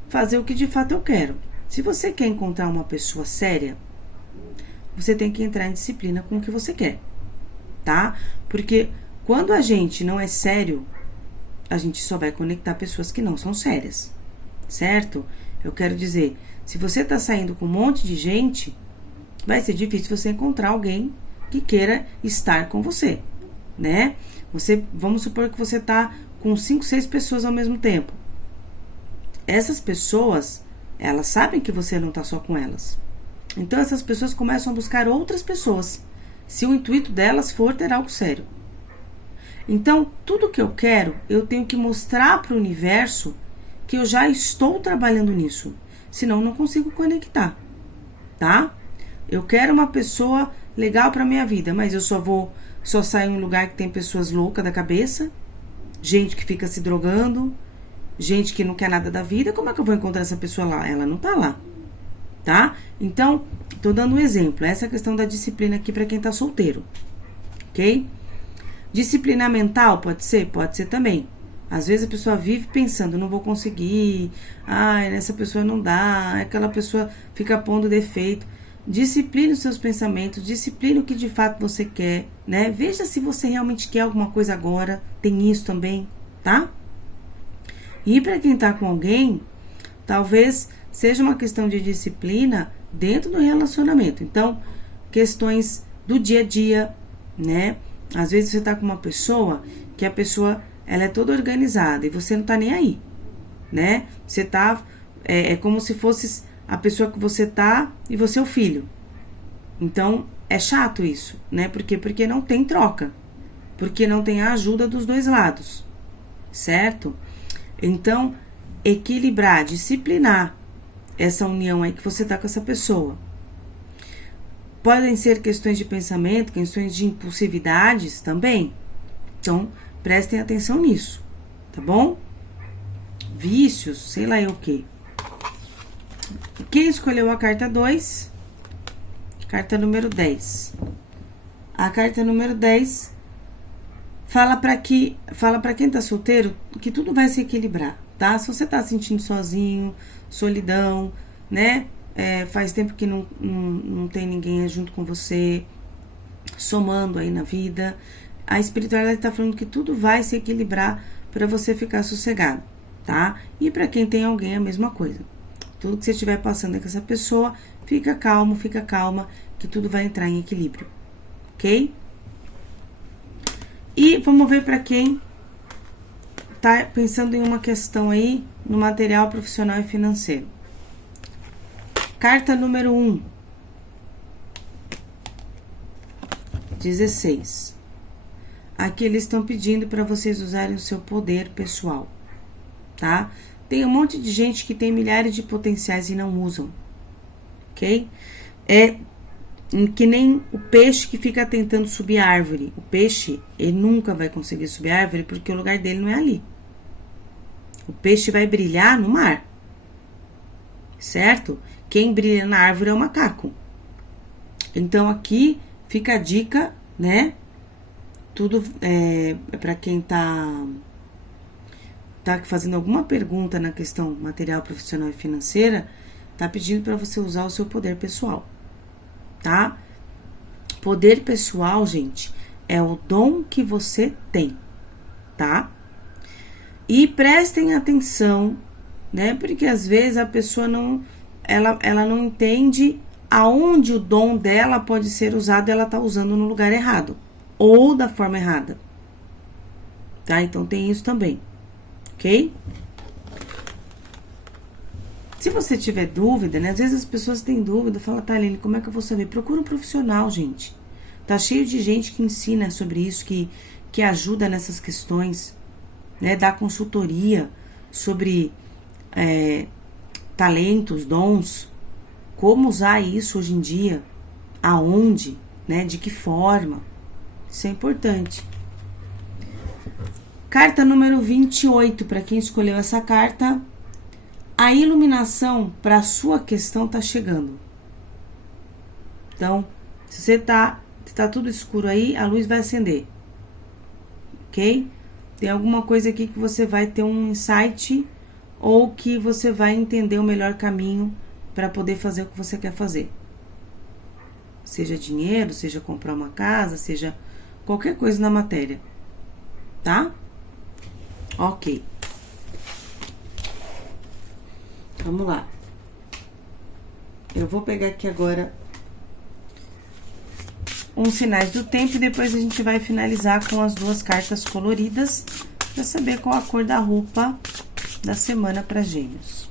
fazer o que de fato eu quero. Se você quer encontrar uma pessoa séria, você tem que entrar em disciplina com o que você quer, tá? Porque quando a gente não é sério, a gente só vai conectar pessoas que não são sérias, certo? Eu quero dizer, se você tá saindo com um monte de gente, vai ser difícil você encontrar alguém que queira estar com você, né? Vamos supor que você tá com 5, 6 pessoas ao mesmo tempo. Essas pessoas, elas sabem que você não tá só com elas. Então, essas pessoas começam a buscar outras pessoas, se o intuito delas for ter algo sério. Então, tudo que eu quero, eu tenho que mostrar para o universo que eu já estou trabalhando nisso. Senão, eu não consigo conectar, tá? Eu quero uma pessoa legal para minha vida, mas eu só saio em um lugar que tem pessoas loucas da cabeça, gente que fica se drogando, gente que não quer nada da vida. Como é que eu vou encontrar essa pessoa lá? Ela não tá lá, tá? Então, tô dando um exemplo. Essa é a questão da disciplina aqui para quem tá solteiro, ok? Disciplina mental pode ser? Pode ser também. Às vezes a pessoa vive pensando, não vou conseguir, essa pessoa não dá, aquela pessoa fica pondo defeito. Discipline os seus pensamentos, discipline o que de fato você quer, né? Veja se você realmente quer alguma coisa agora, tem isso também, tá? E para quem tá com alguém, talvez seja uma questão de disciplina dentro do relacionamento. Então, questões do dia a dia, né? Às vezes você tá com uma pessoa que a pessoa, ela é toda organizada e você não tá nem aí, né? Você tá, é como se fosse a pessoa que você tá e você é o filho. Então, é chato isso, né? Por quê? Porque não tem troca. Porque não tem a ajuda dos dois lados, certo? Então, equilibrar, disciplinar essa união aí que você tá com essa pessoa. Podem ser questões de pensamento, questões de impulsividades também. Então, prestem atenção nisso, tá bom? Vícios, sei lá eu o quê. Quem escolheu a carta 2? Carta número 10. A carta número 10 fala pra quem tá solteiro que tudo vai se equilibrar, tá? Se você tá se sentindo sozinho, solidão, né? Faz tempo que não tem ninguém junto com você, somando aí na vida. A espiritualidade tá falando que tudo vai se equilibrar para você ficar sossegado, tá? E para quem tem alguém, a mesma coisa. Tudo que você estiver passando com essa pessoa, fica calma, que tudo vai entrar em equilíbrio, ok? E vamos ver para quem tá pensando em uma questão aí no material profissional e financeiro. Carta número 1. 16. Aqui eles estão pedindo para vocês usarem o seu poder pessoal, tá? Tem um monte de gente que tem milhares de potenciais e não usam, ok? É que nem o peixe que fica tentando subir a árvore. O peixe, ele nunca vai conseguir subir a árvore porque o lugar dele não é ali. O peixe vai brilhar no mar, certo? Quem brilha na árvore é o macaco. Então, aqui fica a dica, né? Tudo para quem tá fazendo alguma pergunta na questão material, profissional e financeira, tá pedindo para você usar o seu poder pessoal, tá? Poder pessoal, gente, é o dom que você tem, tá? E prestem atenção né? Porque às vezes a pessoa ela não entende aonde o dom dela pode ser usado, ela tá usando no lugar errado ou da forma errada, tá? Então tem isso também, ok? Se você tiver dúvida, né? Às vezes as pessoas têm dúvida, fala, tá, Aline, como é que eu vou saber? Procura um profissional, gente. Tá cheio de gente que ensina sobre isso, que ajuda nessas questões, né? Dá consultoria sobre talentos, dons, como usar isso hoje em dia, aonde, né? De que forma. Isso é importante. Carta número 28, para quem escolheu essa carta. A iluminação para a sua questão tá chegando. Então, se você tá tudo escuro aí, a luz vai acender. Ok? Tem alguma coisa aqui que você vai ter um insight ou que você vai entender o melhor caminho para poder fazer o que você quer fazer. Seja dinheiro, seja comprar uma casa, seja qualquer coisa na matéria. Tá? Ok. Vamos lá. Eu vou pegar aqui agora uns sinais do tempo e depois a gente vai finalizar com as duas cartas coloridas para saber qual a cor da roupa da semana para Gêmeos.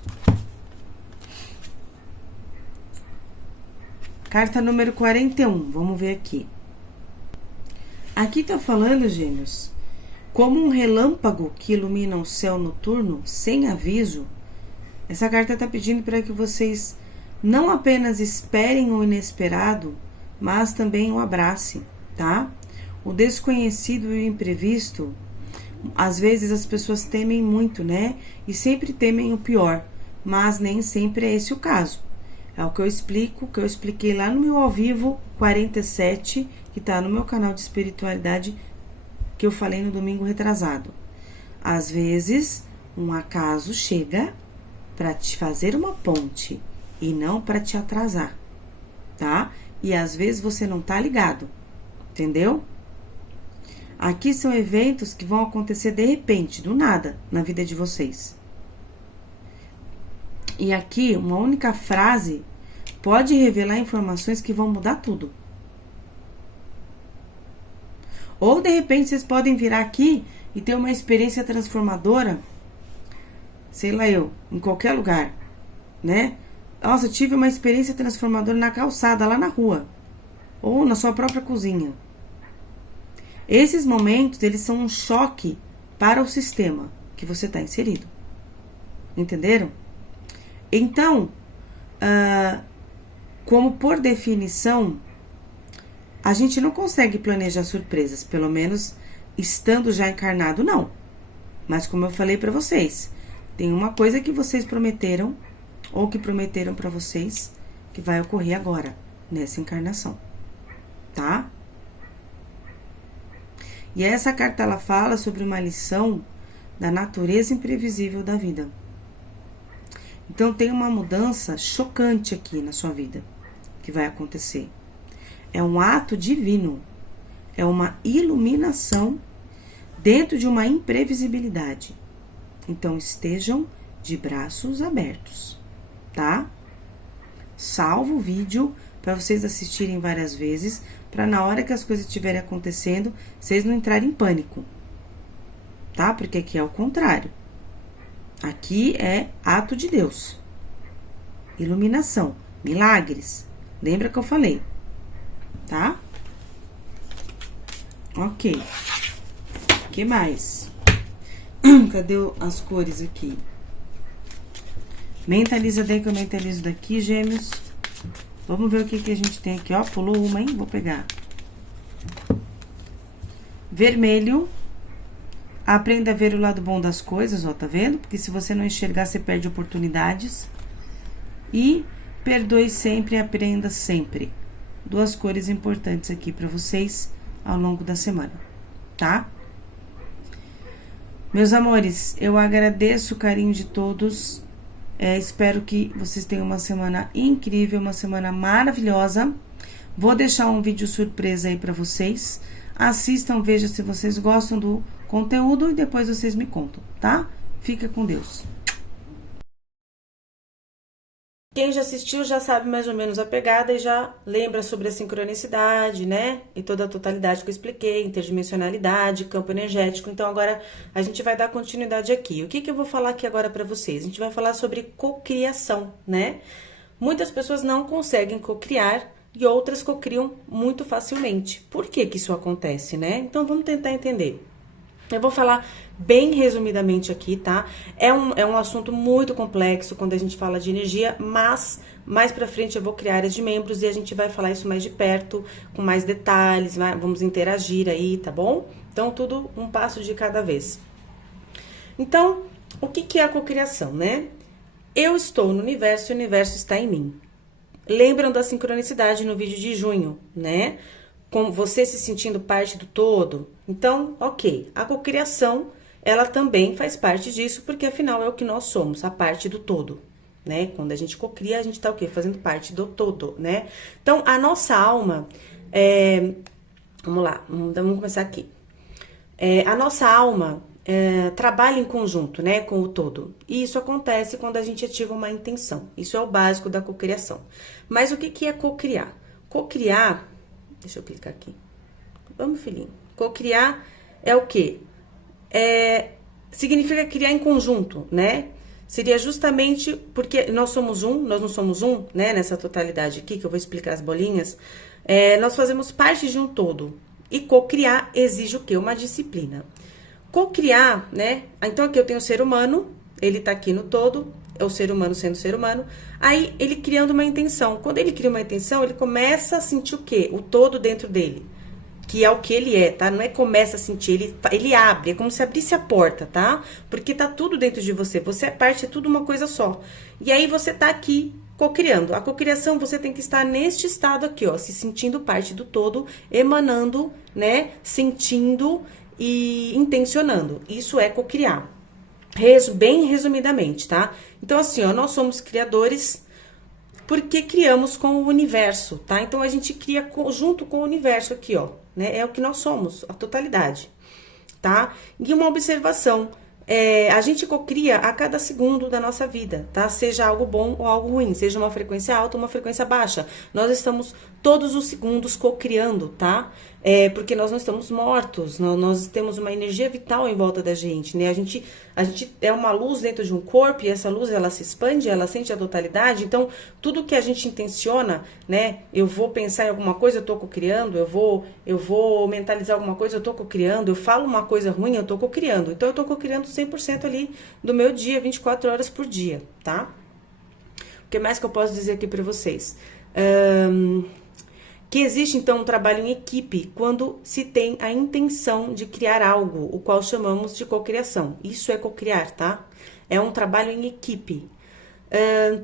Carta número 41, vamos ver aqui. Aqui tá falando, Gêmeos, como um relâmpago que ilumina o céu noturno sem aviso. Essa carta tá pedindo para que vocês não apenas esperem o inesperado, mas também o abrace, tá? O desconhecido e o imprevisto, às vezes as pessoas temem muito, né? E sempre temem o pior, mas nem sempre é esse o caso. É o que eu explico, que eu expliquei lá no meu ao vivo 47, que tá no meu canal de espiritualidade, que eu falei no domingo retrasado. Às vezes, um acaso chega para te fazer uma ponte e não para te atrasar, tá? E às vezes você não tá ligado, entendeu? Aqui são eventos que vão acontecer de repente, do nada, na vida de vocês. E aqui, uma única frase pode revelar informações que vão mudar tudo. Ou, de repente, vocês podem virar aqui e ter uma experiência transformadora, sei lá eu, em qualquer lugar, né? Nossa, eu tive uma experiência transformadora na calçada, lá na rua. Ou na sua própria cozinha. Esses momentos, eles são um choque para o sistema que você está inserido. Entenderam? Então, como por definição, a gente não consegue planejar surpresas, pelo menos estando já encarnado, não. Mas como eu falei para vocês, tem uma coisa que vocês prometeram, ou que prometeram para vocês, que vai ocorrer agora, nessa encarnação, tá? E essa carta, ela fala sobre uma lição da natureza imprevisível da vida. Então, tem uma mudança chocante aqui na sua vida, que vai acontecer. É um ato divino, é uma iluminação dentro de uma imprevisibilidade. Então, estejam de braços abertos, tá? Salva o vídeo para vocês assistirem várias vezes, para na hora que as coisas estiverem acontecendo, vocês não entrarem em pânico, tá? Porque aqui é o contrário. Aqui é ato de Deus. Iluminação, milagres. Lembra que eu falei, tá? Ok. O que mais? Cadê as cores aqui? Mentaliza daí que eu mentalizo daqui, Gêmeos. Vamos ver o que a gente tem aqui, ó. Pulou uma, hein? Vou pegar. Vermelho. Aprenda a ver o lado bom das coisas, ó, tá vendo? Porque se você não enxergar, você perde oportunidades. E perdoe sempre e aprenda sempre. Duas cores importantes aqui pra vocês ao longo da semana, tá? Meus amores, eu agradeço o carinho de todos. Espero que vocês tenham uma semana incrível, uma semana maravilhosa. Vou deixar um vídeo surpresa aí pra vocês. Assistam, vejam se vocês gostam do conteúdo e depois vocês me contam, tá? Fica com Deus. Quem já assistiu já sabe mais ou menos a pegada e já lembra sobre a sincronicidade, né? E toda a totalidade que eu expliquei, interdimensionalidade, campo energético. Então agora a gente vai dar continuidade aqui. O que eu vou falar aqui agora para vocês? A gente vai falar sobre cocriação, né? Muitas pessoas não conseguem cocriar e outras cocriam muito facilmente. Por que isso acontece, né? Então vamos tentar entender. Eu vou falar bem resumidamente aqui, tá? É um assunto muito complexo quando a gente fala de energia, mas mais pra frente eu vou criar áreas de membros e a gente vai falar isso mais de perto, com mais detalhes, vamos interagir aí, tá bom? Então, tudo um passo de cada vez. Então, o que é a cocriação, né? Eu estou no universo e o universo está em mim. Lembram da sincronicidade no vídeo de junho, né? Com você se sentindo parte do todo. Então, ok, a cocriação, ela também faz parte disso, porque afinal é o que nós somos, a parte do todo, né? Quando a gente cocria, a gente tá o quê? Fazendo parte do todo, né? Então, a nossa alma, vamos lá, vamos começar aqui. A nossa alma trabalha em conjunto, né, com o todo. E isso acontece quando a gente ativa uma intenção. Isso é o básico da cocriação. Mas o que é cocriar? Cocriar, deixa eu clicar aqui. Vamos, filhinho. Cocriar é o quê? Significa criar em conjunto, né? Seria justamente porque nós somos um, nós não somos um, né? Nessa totalidade aqui, que eu vou explicar as bolinhas. Nós fazemos parte de um todo. E cocriar exige o quê? Uma disciplina. Cocriar, né? Então aqui eu tenho o ser humano, ele tá aqui no todo, é o ser humano sendo ser humano. Aí ele criando uma intenção. Quando ele cria uma intenção, ele começa a sentir o quê? O todo dentro dele. Que é o que ele é, tá? Não é começa a sentir, ele abre, é como se abrisse a porta, tá? Porque tá tudo dentro de você, você é parte, é tudo uma coisa só. E aí você tá aqui cocriando. A cocriação, você tem que estar neste estado aqui, ó, se sentindo parte do todo, emanando, né? Sentindo e intencionando. Isso é cocriar. Bem resumidamente, tá? Então, assim, ó, nós somos criadores porque criamos com o universo, tá? Então, a gente cria junto com o universo aqui, ó, né? É o que nós somos, a totalidade, tá? E uma observação, a gente cocria a cada segundo da nossa vida, tá? Seja algo bom ou algo ruim, seja uma frequência alta ou uma frequência baixa. Nós estamos todos os segundos cocriando, tá? Porque nós não estamos mortos, nós temos uma energia vital em volta da gente, né? A gente é uma luz dentro de um corpo e essa luz, ela se expande, ela sente a totalidade. Então, tudo que a gente intenciona, né? Eu vou pensar em alguma coisa, eu tô cocriando, eu vou mentalizar alguma coisa, eu tô cocriando, eu falo uma coisa ruim, eu tô cocriando. Então, eu tô cocriando 100% ali do meu dia, 24 horas por dia, tá? O que mais que eu posso dizer aqui pra vocês? Que existe, então, um trabalho em equipe quando se tem a intenção de criar algo, o qual chamamos de cocriação. Isso é cocriar, tá? É um trabalho em equipe.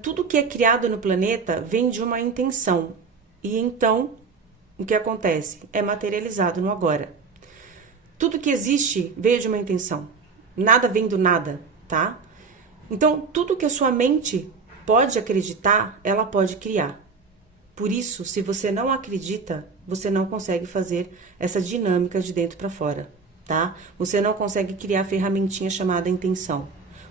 Tudo que é criado no planeta vem de uma intenção. E então, o que acontece? É materializado no agora. Tudo que existe veio de uma intenção. Nada vem do nada, tá? Então, tudo que a sua mente pode acreditar, ela pode criar. Por isso, se você não acredita, você não consegue fazer essa dinâmica de dentro para fora, tá? Você não consegue criar a ferramentinha chamada intenção.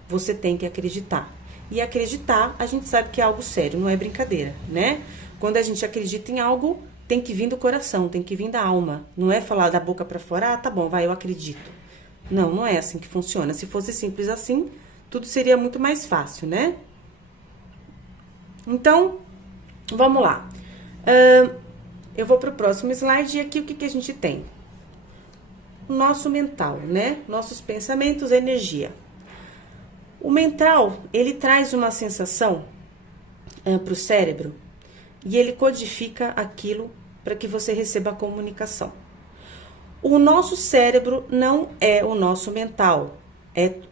Você tem que acreditar. E acreditar, a gente sabe que é algo sério, não é brincadeira, né? Quando a gente acredita em algo, tem que vir do coração, tem que vir da alma. Não é falar da boca para fora, tá bom, vai, eu acredito. Não, não é assim que funciona. Se fosse simples assim, tudo seria muito mais fácil, né? Então, vamos lá. Eu vou para o próximo slide e aqui o que a gente tem? O nosso mental, né? Nossos pensamentos, energia. O mental, ele traz uma sensação para o cérebro e ele codifica aquilo para que você receba a comunicação. O nosso cérebro não é o nosso mental,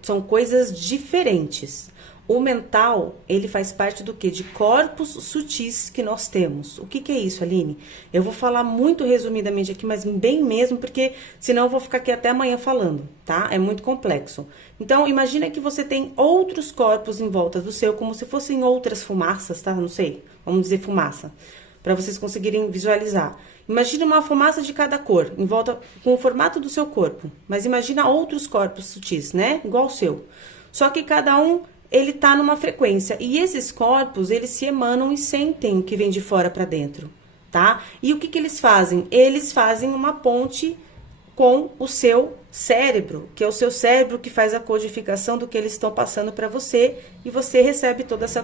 são coisas diferentes. O mental, ele faz parte do quê? De corpos sutis que nós temos. O que é isso, Aline? Eu vou falar muito resumidamente aqui, mas bem mesmo, porque senão eu vou ficar aqui até amanhã falando, tá? É muito complexo. Então, imagina que você tem outros corpos em volta do seu, como se fossem outras fumaças, tá? Não sei, vamos dizer fumaça, para vocês conseguirem visualizar. Imagina uma fumaça de cada cor, em volta, com o formato do seu corpo. Mas imagina outros corpos sutis, né? Igual o seu. Só que cada um ele tá numa frequência. E esses corpos, eles se emanam e sentem o que vem de fora para dentro, tá? E o que eles fazem? Eles fazem uma ponte com o seu cérebro, que é o seu cérebro que faz a codificação do que eles estão passando para você, e você recebe toda essa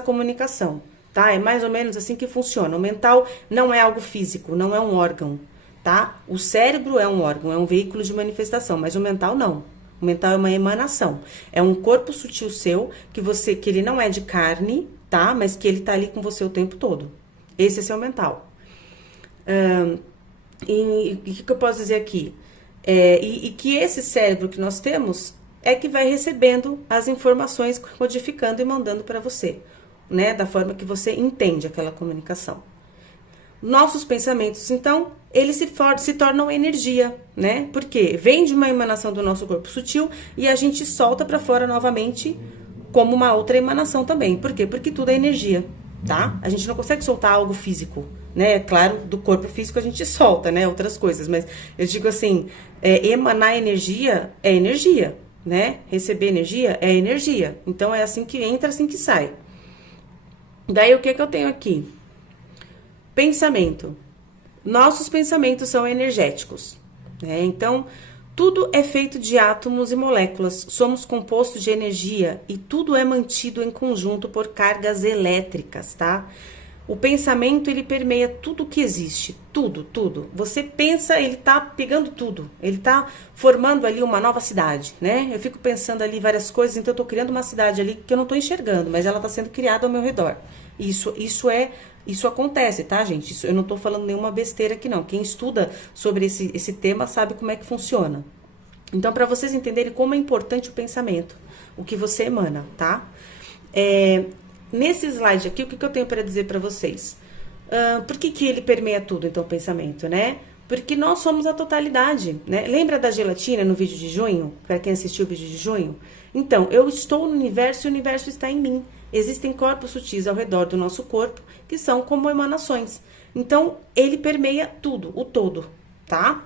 comunicação, tá? É mais ou menos assim que funciona. O mental não é algo físico, não é um órgão, tá? O cérebro é um órgão, é um veículo de manifestação, mas o mental não. O mental é uma emanação. É um corpo sutil seu, que ele não é de carne, tá? Mas que ele tá ali com você o tempo todo. Esse é seu mental. E o que eu posso dizer aqui? E que esse cérebro que nós temos é que vai recebendo as informações, codificando e mandando para você, né? Da forma que você entende aquela comunicação. Nossos pensamentos, então, eles se tornam energia, né? Porque vem de uma emanação do nosso corpo sutil e a gente solta para fora novamente como uma outra emanação também. Por quê? Porque tudo é energia, tá? A gente não consegue soltar algo físico, né? Claro, do corpo físico a gente solta, né? Outras coisas, mas eu digo assim, emanar energia é energia, né? Receber energia é energia. Então, é assim que entra, assim que sai. Daí, o que eu tenho aqui? Pensamento. Nossos pensamentos são energéticos, né? Então, tudo é feito de átomos e moléculas. Somos compostos de energia e tudo é mantido em conjunto por cargas elétricas, tá? O pensamento, ele permeia tudo que existe, tudo, tudo. Você pensa, ele tá pegando tudo, ele tá formando ali uma nova cidade, né? Eu fico pensando ali várias coisas, então eu tô criando uma cidade ali que eu não tô enxergando, mas ela tá sendo criada ao meu redor. Isso acontece, tá, gente? Eu não tô falando nenhuma besteira aqui, não. Quem estuda sobre esse tema sabe como é que funciona. Então, para vocês entenderem como é importante o pensamento, o que você emana, tá? Nesse slide aqui, o que eu tenho para dizer para vocês? Por que ele permeia tudo, então, o pensamento, né? Porque nós somos a totalidade, né? Lembra da gelatina no vídeo de junho? Para quem assistiu o vídeo de junho? Então, eu estou no universo e o universo está em mim. Existem corpos sutis ao redor do nosso corpo que são como emanações. Então, ele permeia tudo, o todo, tá?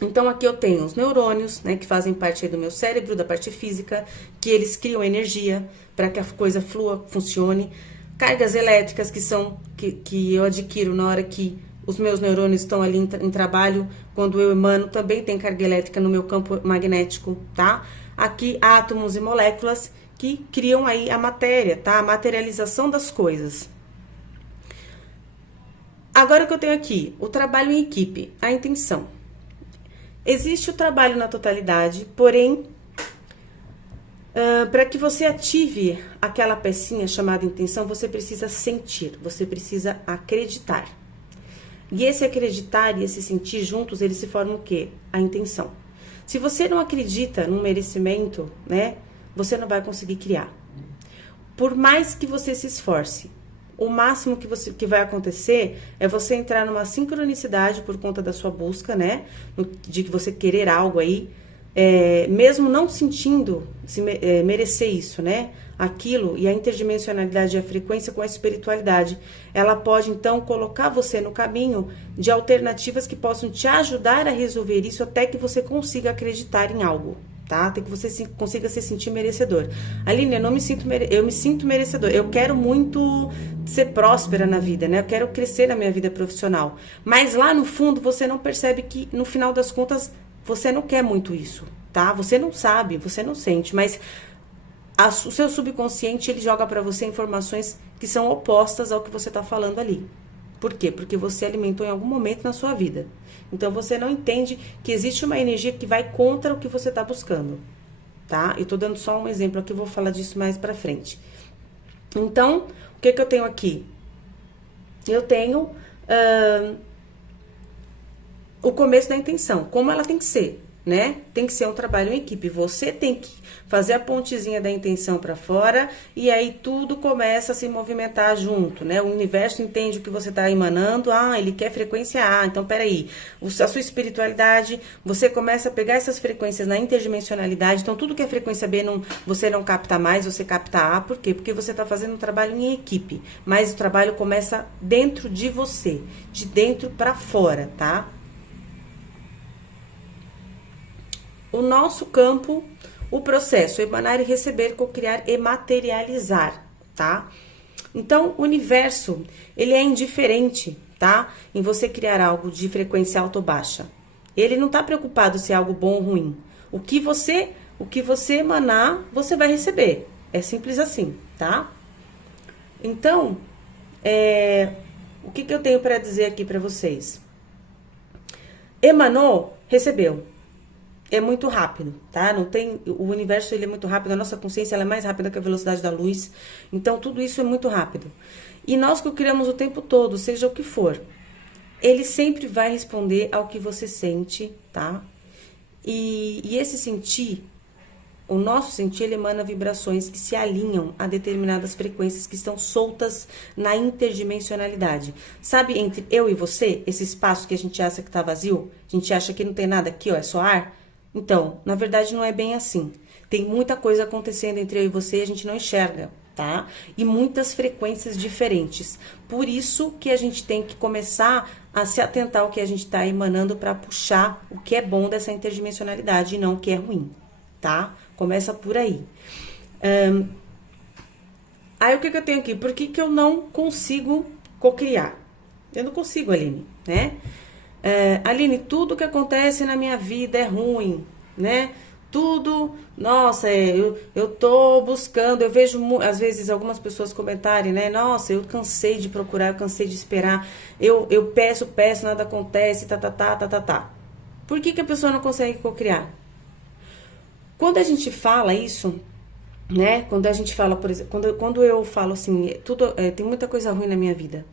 Então, aqui eu tenho os neurônios, né, que fazem parte aí do meu cérebro, da parte física, que eles criam energia para que a coisa flua, funcione. Cargas elétricas que eu adquiro na hora que os meus neurônios estão ali em trabalho, quando eu emano, também tem carga elétrica no meu campo magnético, tá? Aqui, átomos e moléculas que criam aí a matéria, tá? A materialização das coisas. Agora que eu tenho aqui, o trabalho em equipe, a intenção. Existe o trabalho na totalidade, porém, para que você ative aquela pecinha chamada intenção, você precisa sentir, você precisa acreditar. E esse acreditar e esse sentir juntos, eles se formam o quê? A intenção. Se você não acredita num merecimento, né, você não vai conseguir criar. Por mais que você se esforce, o máximo que vai acontecer é você entrar numa sincronicidade por conta da sua busca, né? De que você querer algo aí, mesmo não sentindo merecer isso, né? Aquilo, e a interdimensionalidade e a frequência com a espiritualidade, ela pode então colocar você no caminho de alternativas que possam te ajudar a resolver isso até que você consiga acreditar em algo. Tá? Até que você consiga se sentir merecedor. Aline, eu me sinto merecedor. Eu quero muito ser próspera na vida, né? Eu quero crescer na minha vida profissional. Mas lá no fundo você não percebe que no final das contas você não quer muito isso, tá? Você não sabe, você não sente, mas o seu subconsciente ele joga para você informações que são opostas ao que você tá falando ali. Por quê? Porque você alimentou em algum momento na sua vida. Então, você não entende que existe uma energia que vai contra o que você está buscando, tá? Eu tô dando só um exemplo aqui, eu vou falar disso mais pra frente. Então, o que eu tenho aqui? Eu tenho o começo da intenção, como ela tem que ser, né? Tem que ser um trabalho em equipe. Você tem que fazer a pontezinha da intenção para fora e aí tudo começa a se movimentar junto, né? O universo entende o que você tá emanando. Ele quer frequência A, então peraí. A sua espiritualidade, você começa a pegar essas frequências na interdimensionalidade. Então tudo que é frequência B, você não capta mais, você capta A. Por quê? Porque você tá fazendo um trabalho em equipe. Mas o trabalho começa dentro de você, de dentro para fora, tá? O nosso campo, o processo, emanar e receber, cocriar e materializar, tá? Então, o universo, ele é indiferente, tá? Em você criar algo de frequência alta ou baixa. Ele não tá preocupado se é algo bom ou ruim. O que você emanar, você vai receber. É simples assim, tá? Então, o que eu tenho para dizer aqui para vocês? Emanou, recebeu. É muito rápido, tá? Não tem, o universo ele é muito rápido, a nossa consciência ela é mais rápida que a velocidade da luz. Então tudo isso é muito rápido. E nós que o criamos o tempo todo, seja o que for, ele sempre vai responder ao que você sente, tá? E esse sentir, o nosso sentir, ele emana vibrações que se alinham a determinadas frequências que estão soltas na interdimensionalidade. Sabe, entre eu e você, esse espaço que a gente acha que tá vazio, a gente acha que não tem nada aqui, ó, é só ar? Então, na verdade não é bem assim. Tem muita coisa acontecendo entre eu e você e a gente não enxerga, tá? E muitas frequências diferentes. Por isso que a gente tem que começar a se atentar ao que a gente está emanando para puxar o que é bom dessa interdimensionalidade e não o que é ruim, tá? Começa por aí. Aí o que eu tenho aqui? Por que eu não consigo cocriar? Eu não consigo, Aline, né? Aline, tudo que acontece na minha vida é ruim, né? Tudo, nossa, eu tô buscando, eu vejo às vezes algumas pessoas comentarem, né? Nossa, eu cansei de procurar, eu cansei de esperar, eu peço, nada acontece, tá. Por que a pessoa não consegue cocriar? Quando a gente fala isso, né? Quando a gente fala, por exemplo, quando eu falo assim, tem muita coisa ruim na minha vida.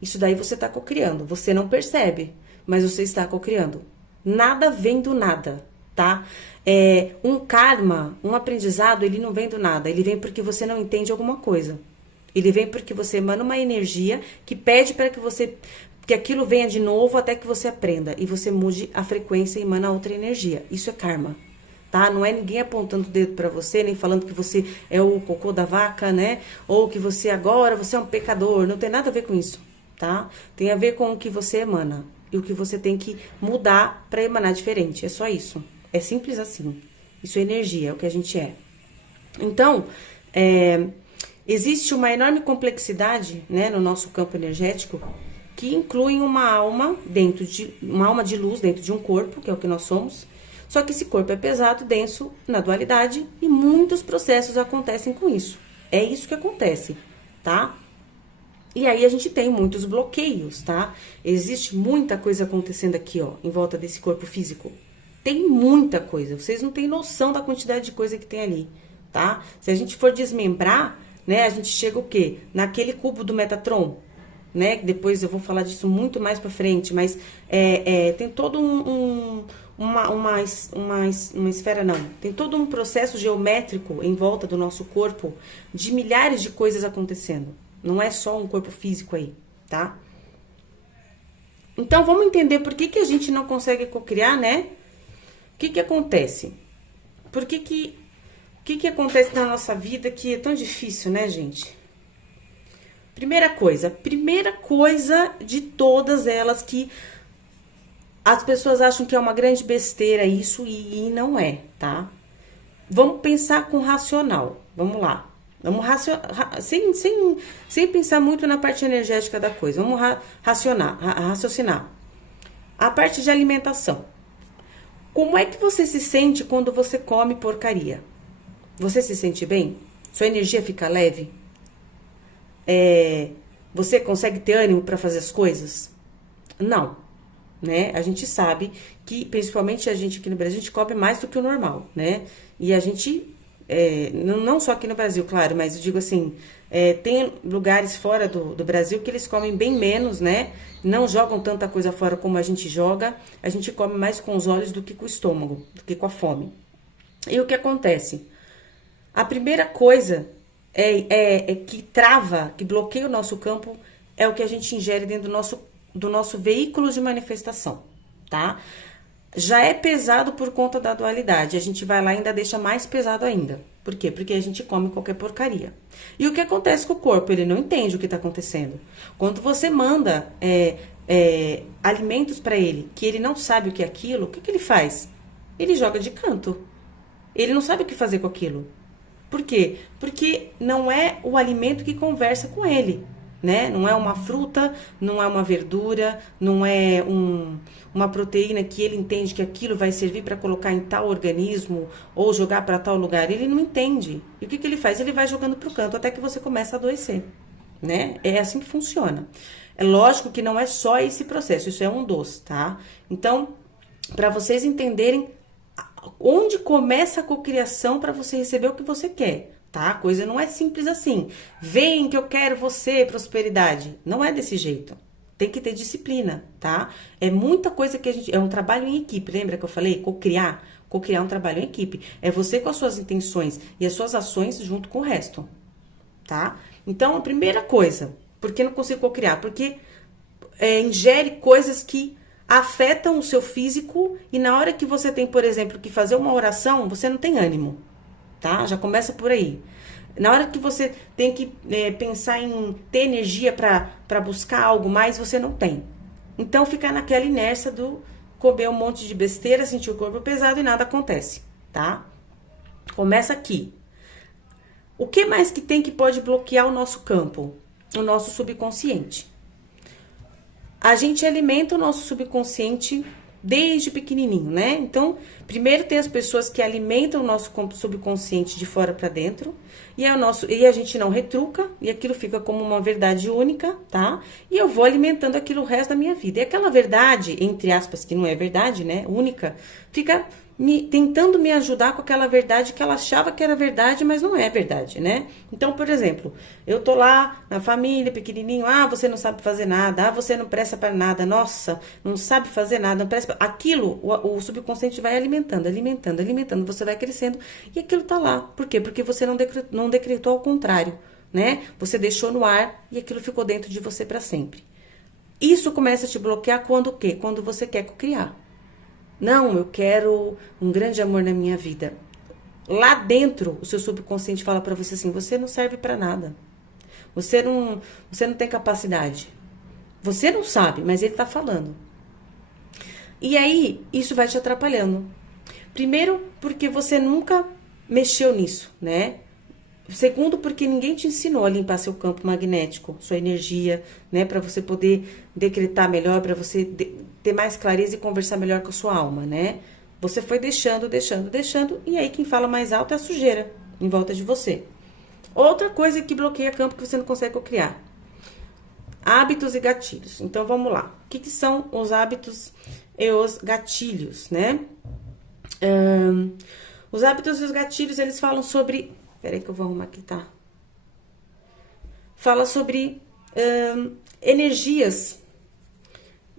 Isso daí você está cocriando. Você não percebe, mas você está cocriando. Nada vem do nada, tá? Um karma, um aprendizado, ele não vem do nada. Ele vem porque você não entende alguma coisa. Ele vem porque você emana uma energia que pede para que aquilo venha de novo até que você aprenda. E você mude a frequência e emana outra energia. Isso é karma, tá? Não é ninguém apontando o dedo para você, nem falando que você é o cocô da vaca, né? Ou que você é um pecador. Não tem nada a ver com isso. Tá? Tem a ver com o que você emana e o que você tem que mudar para emanar diferente. É só isso. É simples assim. Isso é energia, é o que a gente é. Então, existe uma enorme complexidade, né, no nosso campo energético que inclui uma alma de luz dentro de um corpo, que é o que nós somos. Só que esse corpo é pesado, denso, na dualidade e muitos processos acontecem com isso. É isso que acontece, tá? E aí a gente tem muitos bloqueios, tá? Existe muita coisa acontecendo aqui, ó, em volta desse corpo físico. Tem muita coisa. Vocês não têm noção da quantidade de coisa que tem ali, tá? Se a gente for desmembrar, né, a gente chega o quê? Naquele cubo do Metatron, né? Depois eu vou falar disso muito mais pra frente, mas tem todo uma esfera, não. Tem todo um processo geométrico em volta do nosso corpo de milhares de coisas acontecendo. Não é só um corpo físico aí, tá? Então, vamos entender por que a gente não consegue cocriar, né? O que acontece? O que acontece na nossa vida que é tão difícil, né, gente? Primeira coisa de todas elas que as pessoas acham que é uma grande besteira isso e não é, tá? Vamos pensar com racional, vamos lá. Vamos sem pensar muito na parte energética da coisa. Vamos raciocinar. A parte de alimentação. Como é que você se sente quando você come porcaria? Você se sente bem? Sua energia fica leve? Você consegue ter ânimo para fazer as coisas? Não, né? A gente sabe que, principalmente a gente aqui no Brasil, a gente come mais do que o normal, né? E a gente... não só aqui no Brasil, claro, mas eu digo assim, tem lugares fora do Brasil que eles comem bem menos, né? Não jogam tanta coisa fora como a gente joga. A gente come mais com os olhos do que com o estômago, do que com a fome. E o que acontece? A primeira coisa que trava, que bloqueia o nosso campo, é o que a gente ingere dentro do nosso veículo de manifestação, tá? Já é pesado por conta da dualidade. A gente vai lá e ainda deixa mais pesado ainda. Por quê? Porque a gente come qualquer porcaria. E o que acontece com o corpo? Ele não entende o que está acontecendo. Quando você manda alimentos para ele, que ele não sabe o que é aquilo, o que ele faz? Ele joga de canto. Ele não sabe o que fazer com aquilo. Por quê? Porque não é o alimento que conversa com ele, né? Não é uma fruta, não é uma verdura, não é uma proteína que ele entende que aquilo vai servir para colocar em tal organismo ou jogar para tal lugar. Ele não entende. E o que ele faz? Ele vai jogando para o canto até que você começa a adoecer, né? É assim que funciona. É lógico que não é só esse processo, isso é um dos, tá? Então, para vocês entenderem onde começa a cocriação para você receber o que você quer, tá? A coisa não é simples assim. Vem que eu quero você, prosperidade. Não é desse jeito. Tem que ter disciplina, tá? É muita coisa que a gente... É um trabalho em equipe, lembra que eu falei? Cocriar. Cocriar é um trabalho em equipe. É você com as suas intenções e as suas ações junto com o resto, tá? Então, a primeira coisa, por que não consigo cocriar? Porque ingere coisas que afetam o seu físico e na hora que você tem, por exemplo, que fazer uma oração, você não tem ânimo, tá? Já começa por aí. Na hora que você tem que pensar em ter energia para buscar algo mais, você não tem. Então, fica naquela inércia do comer um monte de besteira, sentir o corpo pesado e nada acontece, tá? Começa aqui. O que mais que tem que pode bloquear o nosso campo? O nosso subconsciente. A gente alimenta o nosso subconsciente desde pequenininho, né? Então, primeiro tem as pessoas que alimentam o nosso subconsciente de fora para dentro e a gente não retruca e aquilo fica como uma verdade única, tá? E eu vou alimentando aquilo o resto da minha vida. E aquela verdade, entre aspas, que não é verdade, né? Única, fica tentando me ajudar com aquela verdade que ela achava que era verdade, mas não é verdade, né? Então, por exemplo, eu tô lá na família, pequenininho, você não sabe fazer nada, você não presta para nada, nossa, não sabe fazer nada, não presta. Aquilo, o subconsciente vai alimentando, você vai crescendo e aquilo tá lá. Por quê? Porque você não decretou ao contrário, né? Você deixou no ar e aquilo ficou dentro de você para sempre. Isso começa a te bloquear quando o quê? Quando você quer criar. Não, eu quero um grande amor na minha vida. Lá dentro, o seu subconsciente fala para você assim, você não serve para nada. Você não tem capacidade. Você não sabe, mas ele tá falando. E aí, isso vai te atrapalhando. Primeiro, porque você nunca mexeu nisso, né? Segundo, porque ninguém te ensinou a limpar seu campo magnético, sua energia, né? Para você poder decretar melhor, para você ter mais clareza e conversar melhor com a sua alma, né? Você foi deixando, e aí quem fala mais alto é a sujeira em volta de você. Outra coisa que bloqueia campo que você não consegue cocriar. Hábitos e gatilhos. Então, vamos lá. O que são os hábitos e os gatilhos, né? Os hábitos e os gatilhos, eles falam sobre... Peraí que eu vou arrumar aqui, tá? Fala sobre energias,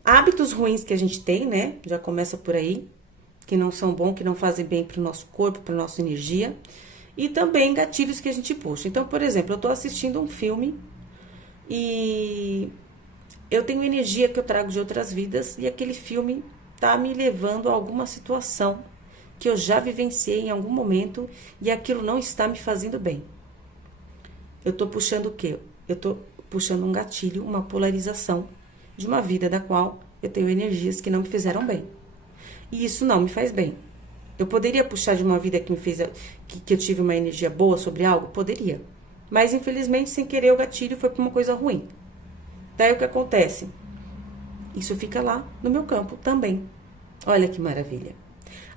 hábitos ruins que a gente tem, né? Já começa por aí, que não são bons, que não fazem bem pro nosso corpo, pra nossa energia. E também gatilhos que a gente puxa. Então, por exemplo, eu tô assistindo um filme e eu tenho energia que eu trago de outras vidas e aquele filme tá me levando a alguma situação que eu já vivenciei em algum momento e aquilo não está me fazendo bem. Eu tô puxando o quê? Eu tô puxando um gatilho, uma polarização de uma vida da qual eu tenho energias que não me fizeram bem. E isso não me faz bem. Eu poderia puxar de uma vida que me fez, que eu tive uma energia boa sobre algo? Poderia. Mas, infelizmente, sem querer, o gatilho foi para uma coisa ruim. Daí, o que acontece? Isso fica lá no meu campo também. Olha que maravilha.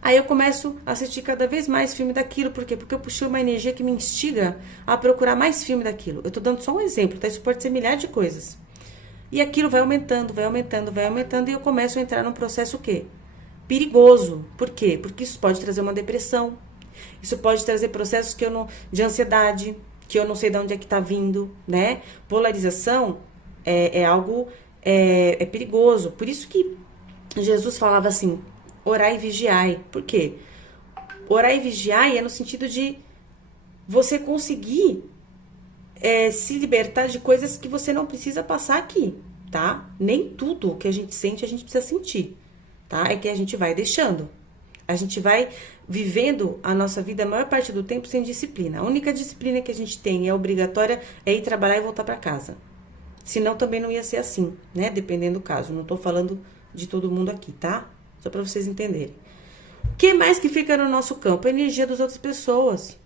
Aí eu começo a assistir cada vez mais filme daquilo. Por quê? Porque eu puxei uma energia que me instiga a procurar mais filme daquilo. Eu tô dando só um exemplo, tá? Isso pode ser milhares de coisas. E aquilo vai aumentando, e eu começo a entrar num processo o quê? Perigoso. Por quê? Porque isso pode trazer uma depressão. Isso pode trazer processos de ansiedade, que eu não sei de onde é que tá vindo, né? Polarização é algo perigoso. Por isso que Jesus falava assim, orai e vigiai. Por quê? Orai e vigiai é no sentido de você conseguir se libertar de coisas que você não precisa passar aqui, tá? Nem tudo que a gente sente, a gente precisa sentir, tá? É que a gente vai deixando. A gente vai vivendo a nossa vida a maior parte do tempo sem disciplina. A única disciplina que a gente tem obrigatória é ir trabalhar e voltar para casa. Senão também não ia ser assim, né? Dependendo do caso. Não tô falando de todo mundo aqui, tá? Só para vocês entenderem. Que mais que fica no nosso campo? A energia das outras pessoas.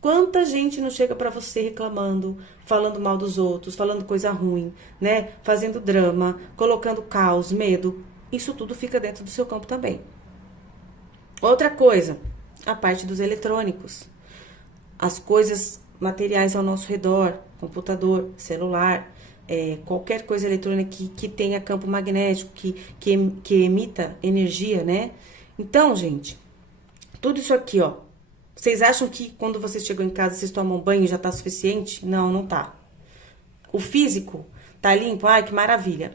Quanta gente não chega pra você reclamando, falando mal dos outros, falando coisa ruim, né? Fazendo drama, colocando caos, medo. Isso tudo fica dentro do seu campo também. Outra coisa, a parte dos eletrônicos. As coisas materiais ao nosso redor, computador, celular, qualquer coisa eletrônica que tenha campo magnético, que emita energia, né? Então, gente, tudo isso aqui, ó. Vocês acham que quando vocês chegam em casa, vocês tomam banho e já tá suficiente? Não, não tá. O físico tá limpo? Ai, que maravilha.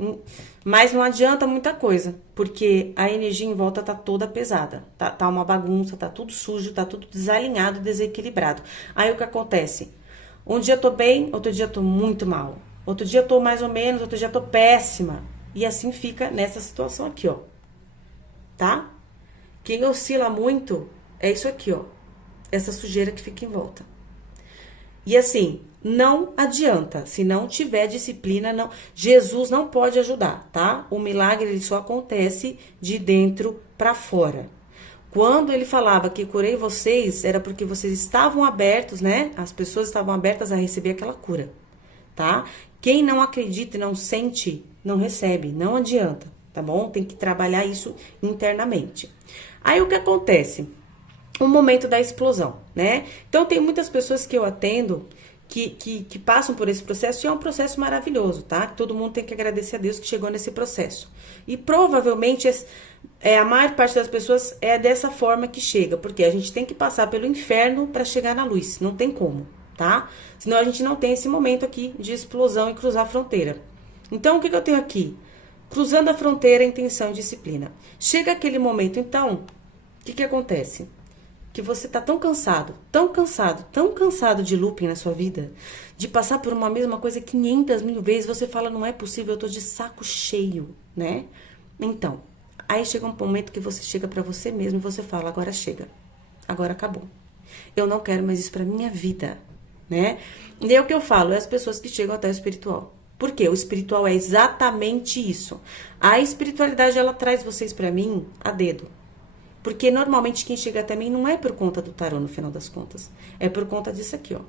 Mas não adianta muita coisa, porque a energia em volta tá toda pesada. Tá uma bagunça, tá tudo sujo, tá tudo desalinhado, desequilibrado. Aí o que acontece? Um dia eu tô bem, outro dia eu tô muito mal. Outro dia eu tô mais ou menos, outro dia eu tô péssima. E assim fica nessa situação aqui, ó. Tá? Quem oscila muito é isso aqui, ó. Essa sujeira que fica em volta. E assim, não adianta. Se não tiver disciplina, não. Jesus não pode ajudar, tá? O milagre ele só acontece de dentro para fora. Quando ele falava que curei vocês, era porque vocês estavam abertos, né? As pessoas estavam abertas a receber aquela cura, tá? Quem não acredita e não sente, não recebe. Não adianta, tá bom? Tem que trabalhar isso internamente. Aí o que acontece? O momento da explosão, né? Então, tem muitas pessoas que eu atendo que passam por esse processo e é um processo maravilhoso, tá? Todo mundo tem que agradecer a Deus que chegou nesse processo. E provavelmente a maior parte das pessoas é dessa forma que chega, porque a gente tem que passar pelo inferno para chegar na luz, não tem como, tá? Senão a gente não tem esse momento aqui de explosão e cruzar a fronteira. Então, o que eu tenho aqui? Cruzando a fronteira, intenção e disciplina. Chega aquele momento, então, o que acontece? Que você tá tão cansado, tão cansado, tão cansado de looping na sua vida, de passar por uma mesma coisa 500 mil vezes, você fala, não é possível, eu tô de saco cheio, né? Então, aí chega um momento que você chega pra você mesmo e você fala, agora chega, agora acabou. Eu não quero mais isso pra minha vida, né? E é o que eu falo, é as pessoas que chegam até o espiritual. Por quê? O espiritual é exatamente isso. A espiritualidade, ela traz vocês pra mim a dedo. Porque normalmente quem chega até mim não é por conta do tarô no final das contas. É por conta disso aqui, ó.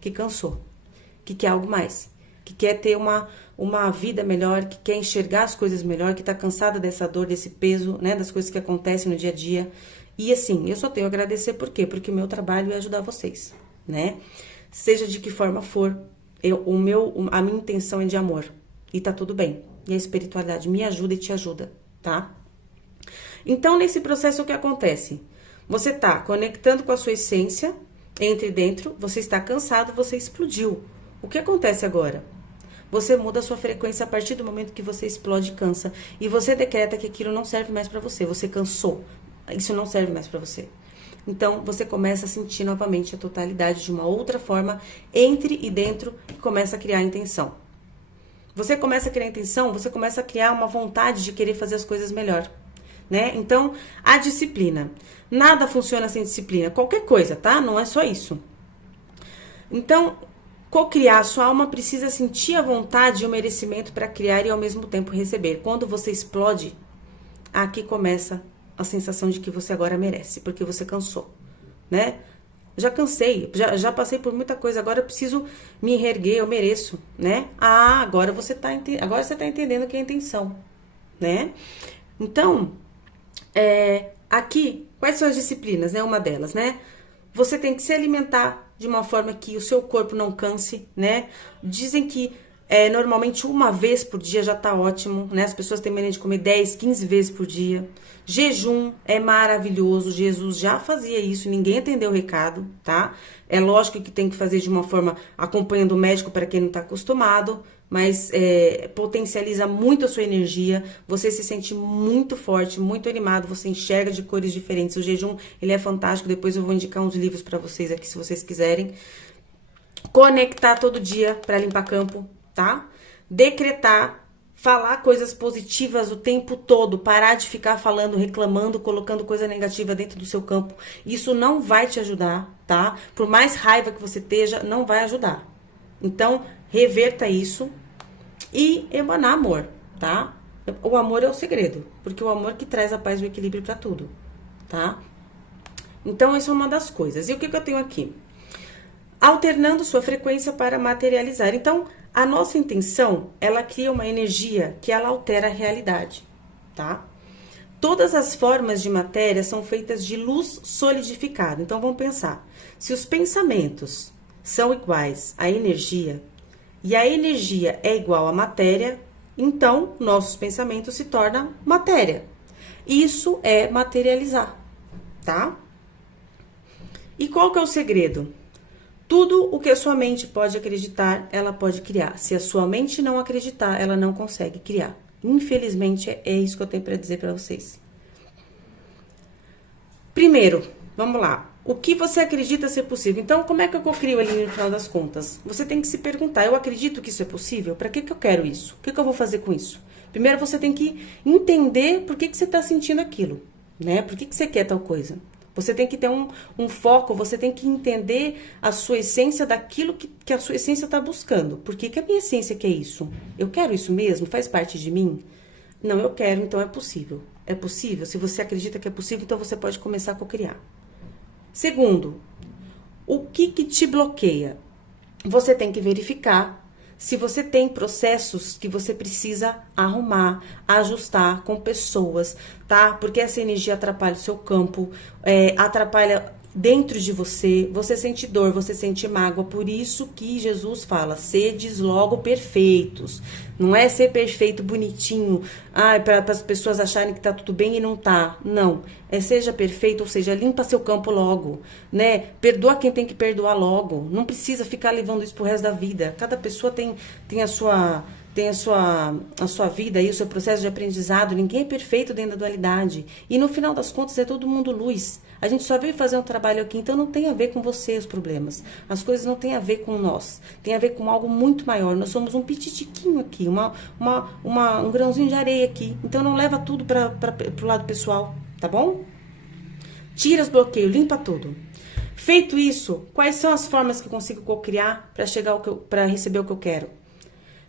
Que cansou. Que quer algo mais. Que quer ter uma vida melhor. Que quer enxergar as coisas melhor. Que tá cansada dessa dor, desse peso, né? Das coisas que acontecem no dia a dia. E assim, eu só tenho a agradecer por quê? Porque o meu trabalho é ajudar vocês, né? Seja de que forma for. A minha intenção é de amor. E tá tudo bem. E a espiritualidade me ajuda e te ajuda, tá? Então, nesse processo, o que acontece? Você está conectando com a sua essência, entre dentro, você está cansado, você explodiu. O que acontece agora? Você muda a sua frequência a partir do momento que você explode e cansa. E você decreta que aquilo não serve mais para você. Você cansou. Isso não serve mais para você. Então, você começa a sentir novamente a totalidade de uma outra forma, entre e dentro, e começa a criar a intenção. Você começa a criar a intenção, você começa a criar uma vontade de querer fazer as coisas melhor. Né? Então, a disciplina. Nada funciona sem disciplina. Qualquer coisa, tá? Não é só isso. Então, co-criar, a sua alma precisa sentir a vontade e o merecimento para criar e ao mesmo tempo receber. Quando você explode, aqui começa a sensação de que você agora merece, porque você cansou, né? Já cansei, já passei por muita coisa, agora eu preciso me reerguer, eu mereço, né? Ah, agora você tá entendendo que é a intenção, né? Então, aqui, quais são as disciplinas, né? Uma delas, né? Você tem que se alimentar de uma forma que o seu corpo não canse, né? Dizem que normalmente uma vez por dia já tá ótimo, né? As pessoas têm mania de comer 10, 15 vezes por dia. Jejum é maravilhoso, Jesus já fazia isso, ninguém entendeu o recado, tá? É lógico que tem que fazer de uma forma acompanhando o médico para quem não tá acostumado, mas potencializa muito a sua energia, você se sente muito forte, muito animado, você enxerga de cores diferentes. O jejum, ele é fantástico, depois eu vou indicar uns livros para vocês aqui, se vocês quiserem. Conectar todo dia para limpar campo, tá? Decretar, falar coisas positivas o tempo todo, parar de ficar falando, reclamando, colocando coisa negativa dentro do seu campo. Isso não vai te ajudar, tá? Por mais raiva que você esteja, não vai ajudar. Então, reverta isso e emanar amor, tá? O amor é o segredo, porque o amor que traz a paz e o equilíbrio para tudo, tá? Então, isso é uma das coisas. E o que eu tenho aqui? Alternando sua frequência para materializar. Então, a nossa intenção, ela cria uma energia que ela altera a realidade, tá? Todas as formas de matéria são feitas de luz solidificada. Então, vamos pensar. Se os pensamentos são iguais à energia, e a energia é igual à matéria, então, nossos pensamentos se tornam matéria. Isso é materializar, tá? E qual que é o segredo? Tudo o que a sua mente pode acreditar, ela pode criar. Se a sua mente não acreditar, ela não consegue criar. Infelizmente, é isso que eu tenho para dizer para vocês. Primeiro, vamos lá. O que você acredita ser possível? Então, como é que eu crio ali no final das contas? Você tem que se perguntar, eu acredito que isso é possível? Para que eu quero isso? O que eu vou fazer com isso? Primeiro, você tem que entender por que você está sentindo aquilo, né? Por que você quer tal coisa? Você tem que ter um foco, você tem que entender a sua essência daquilo que a sua essência está buscando. Por que a minha essência quer isso? Eu quero isso mesmo? Faz parte de mim? Não, eu quero, então é possível. É possível? Se você acredita que é possível, então você pode começar a cocriar. Segundo, o que te bloqueia? Você tem que verificar se você tem processos que você precisa arrumar, ajustar com pessoas, tá? Porque essa energia atrapalha o seu campo, atrapalha dentro de você, você sente dor, você sente mágoa, por isso que Jesus fala, sedes logo perfeitos, não é ser perfeito, bonitinho, para as pessoas acharem que tá tudo bem e não tá, não, seja perfeito, ou seja, limpa seu campo logo, né, perdoa quem tem que perdoar logo, não precisa ficar levando isso pro resto da vida, cada pessoa tem a sua vida e o seu processo de aprendizado, ninguém é perfeito dentro da dualidade, e no final das contas é todo mundo luz, a gente só veio fazer um trabalho aqui, então não tem a ver com você os problemas, as coisas não tem a ver com nós, tem a ver com algo muito maior, nós somos um pititiquinho aqui, um grãozinho de areia aqui, então não leva tudo pro lado pessoal, tá bom? Tira os bloqueios, limpa tudo. Feito isso, quais são as formas que eu consigo cocriar para receber o que eu quero?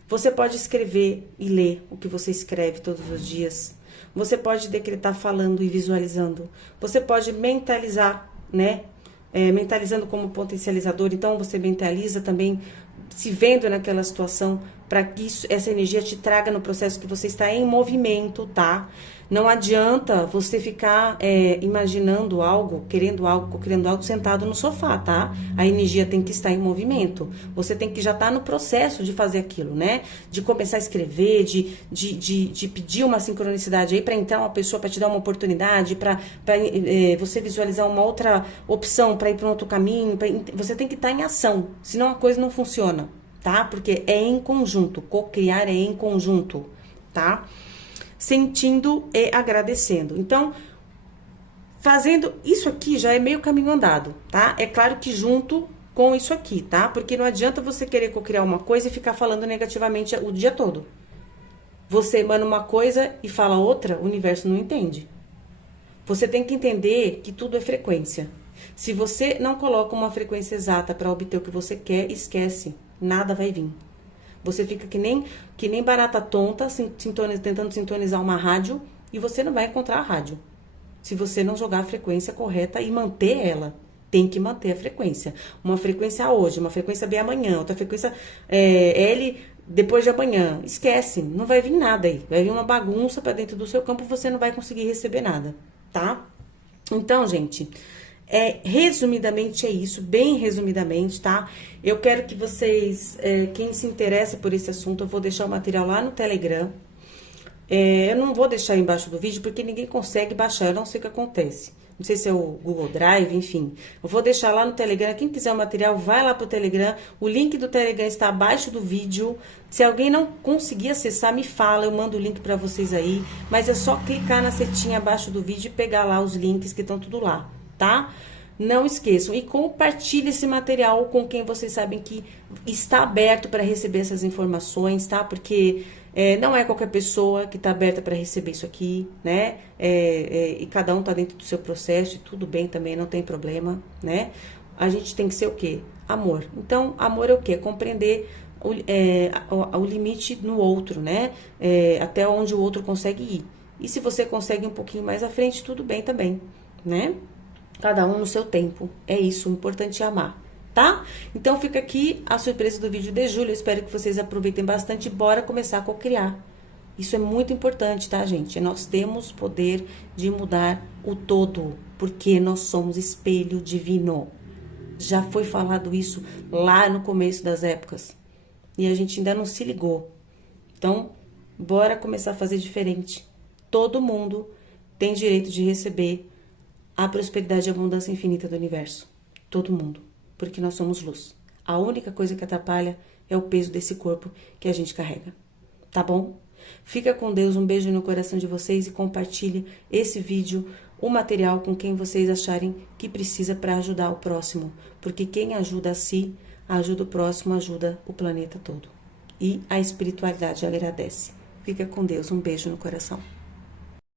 Você pode escrever e ler o que você escreve todos os dias. Você pode decretar falando e visualizando. Você pode mentalizar, né? Mentalizando como potencializador. Então, você mentaliza também se vendo naquela situação para que essa energia te traga no processo que você está em movimento, tá? Não adianta você ficar imaginando algo, querendo algo, criando algo sentado no sofá, tá? A energia tem que estar em movimento. Você tem que já estar no processo de fazer aquilo, né? De começar a escrever, de pedir uma sincronicidade aí para entrar uma pessoa para te dar uma oportunidade, para você visualizar uma outra opção para ir para um outro caminho. Você tem que estar em ação, senão a coisa não funciona, tá? Porque é em conjunto, co-criar é em conjunto, tá? Sentindo e agradecendo. Então, fazendo isso aqui já é meio caminho andado, tá? É claro que junto com isso aqui, tá? Porque não adianta você querer co-criar uma coisa e ficar falando negativamente o dia todo. Você emana uma coisa e fala outra, o universo não entende. Você tem que entender que tudo é frequência. Se você não coloca uma frequência exata para obter o que você quer, esquece, nada vai vir. Você fica que nem barata tonta, tentando sintonizar uma rádio, e você não vai encontrar a rádio. Se você não jogar a frequência correta e manter ela, tem que manter a frequência. Uma frequência hoje, uma frequência B amanhã, outra frequência L depois de amanhã. Esquece, não vai vir nada aí. Vai vir uma bagunça para dentro do seu campo, você não vai conseguir receber nada, tá? Então, gente... resumidamente é isso, bem resumidamente, tá? Eu quero que vocês, quem se interessa por esse assunto, eu vou deixar o material lá no Telegram. Eu não vou deixar embaixo do vídeo, porque ninguém consegue baixar, eu não sei o que acontece. Não sei se é o Google Drive, enfim. Eu vou deixar lá no Telegram, quem quiser o material, vai lá pro Telegram. O link do Telegram está abaixo do vídeo. Se alguém não conseguir acessar, me fala, eu mando o link para vocês aí. Mas é só clicar na setinha abaixo do vídeo e pegar lá os links que estão tudo lá, tá? Não esqueçam e compartilhe esse material com quem vocês sabem que está aberto para receber essas informações, tá? Porque não é qualquer pessoa que está aberta para receber isso aqui, né? E cada um tá dentro do seu processo e tudo bem também, não tem problema, né? A gente tem que ser o quê? Amor. Então, amor é o quê? Compreender o limite no outro, né? Até onde o outro consegue ir. E se você consegue um pouquinho mais à frente, tudo bem também. né? Cada um no seu tempo. É isso, o importante é amar, tá? Então fica aqui a surpresa do vídeo de julho. Eu espero que vocês aproveitem bastante. Bora começar a cocriar. Isso é muito importante, tá, gente? Nós temos poder de mudar o todo, porque nós somos espelho divino. Já foi falado isso lá no começo das épocas. E a gente ainda não se ligou. Então, bora começar a fazer diferente. Todo mundo tem direito de receber a prosperidade e a abundância infinita do universo. Todo mundo. Porque nós somos luz. A única coisa que atrapalha é o peso desse corpo que a gente carrega. Tá bom? Fica com Deus, um beijo no coração de vocês e compartilhe esse vídeo, o material com quem vocês acharem que precisa para ajudar o próximo. Porque quem ajuda a si, ajuda o próximo, ajuda o planeta todo. E a espiritualidade agradece. Fica com Deus, um beijo no coração.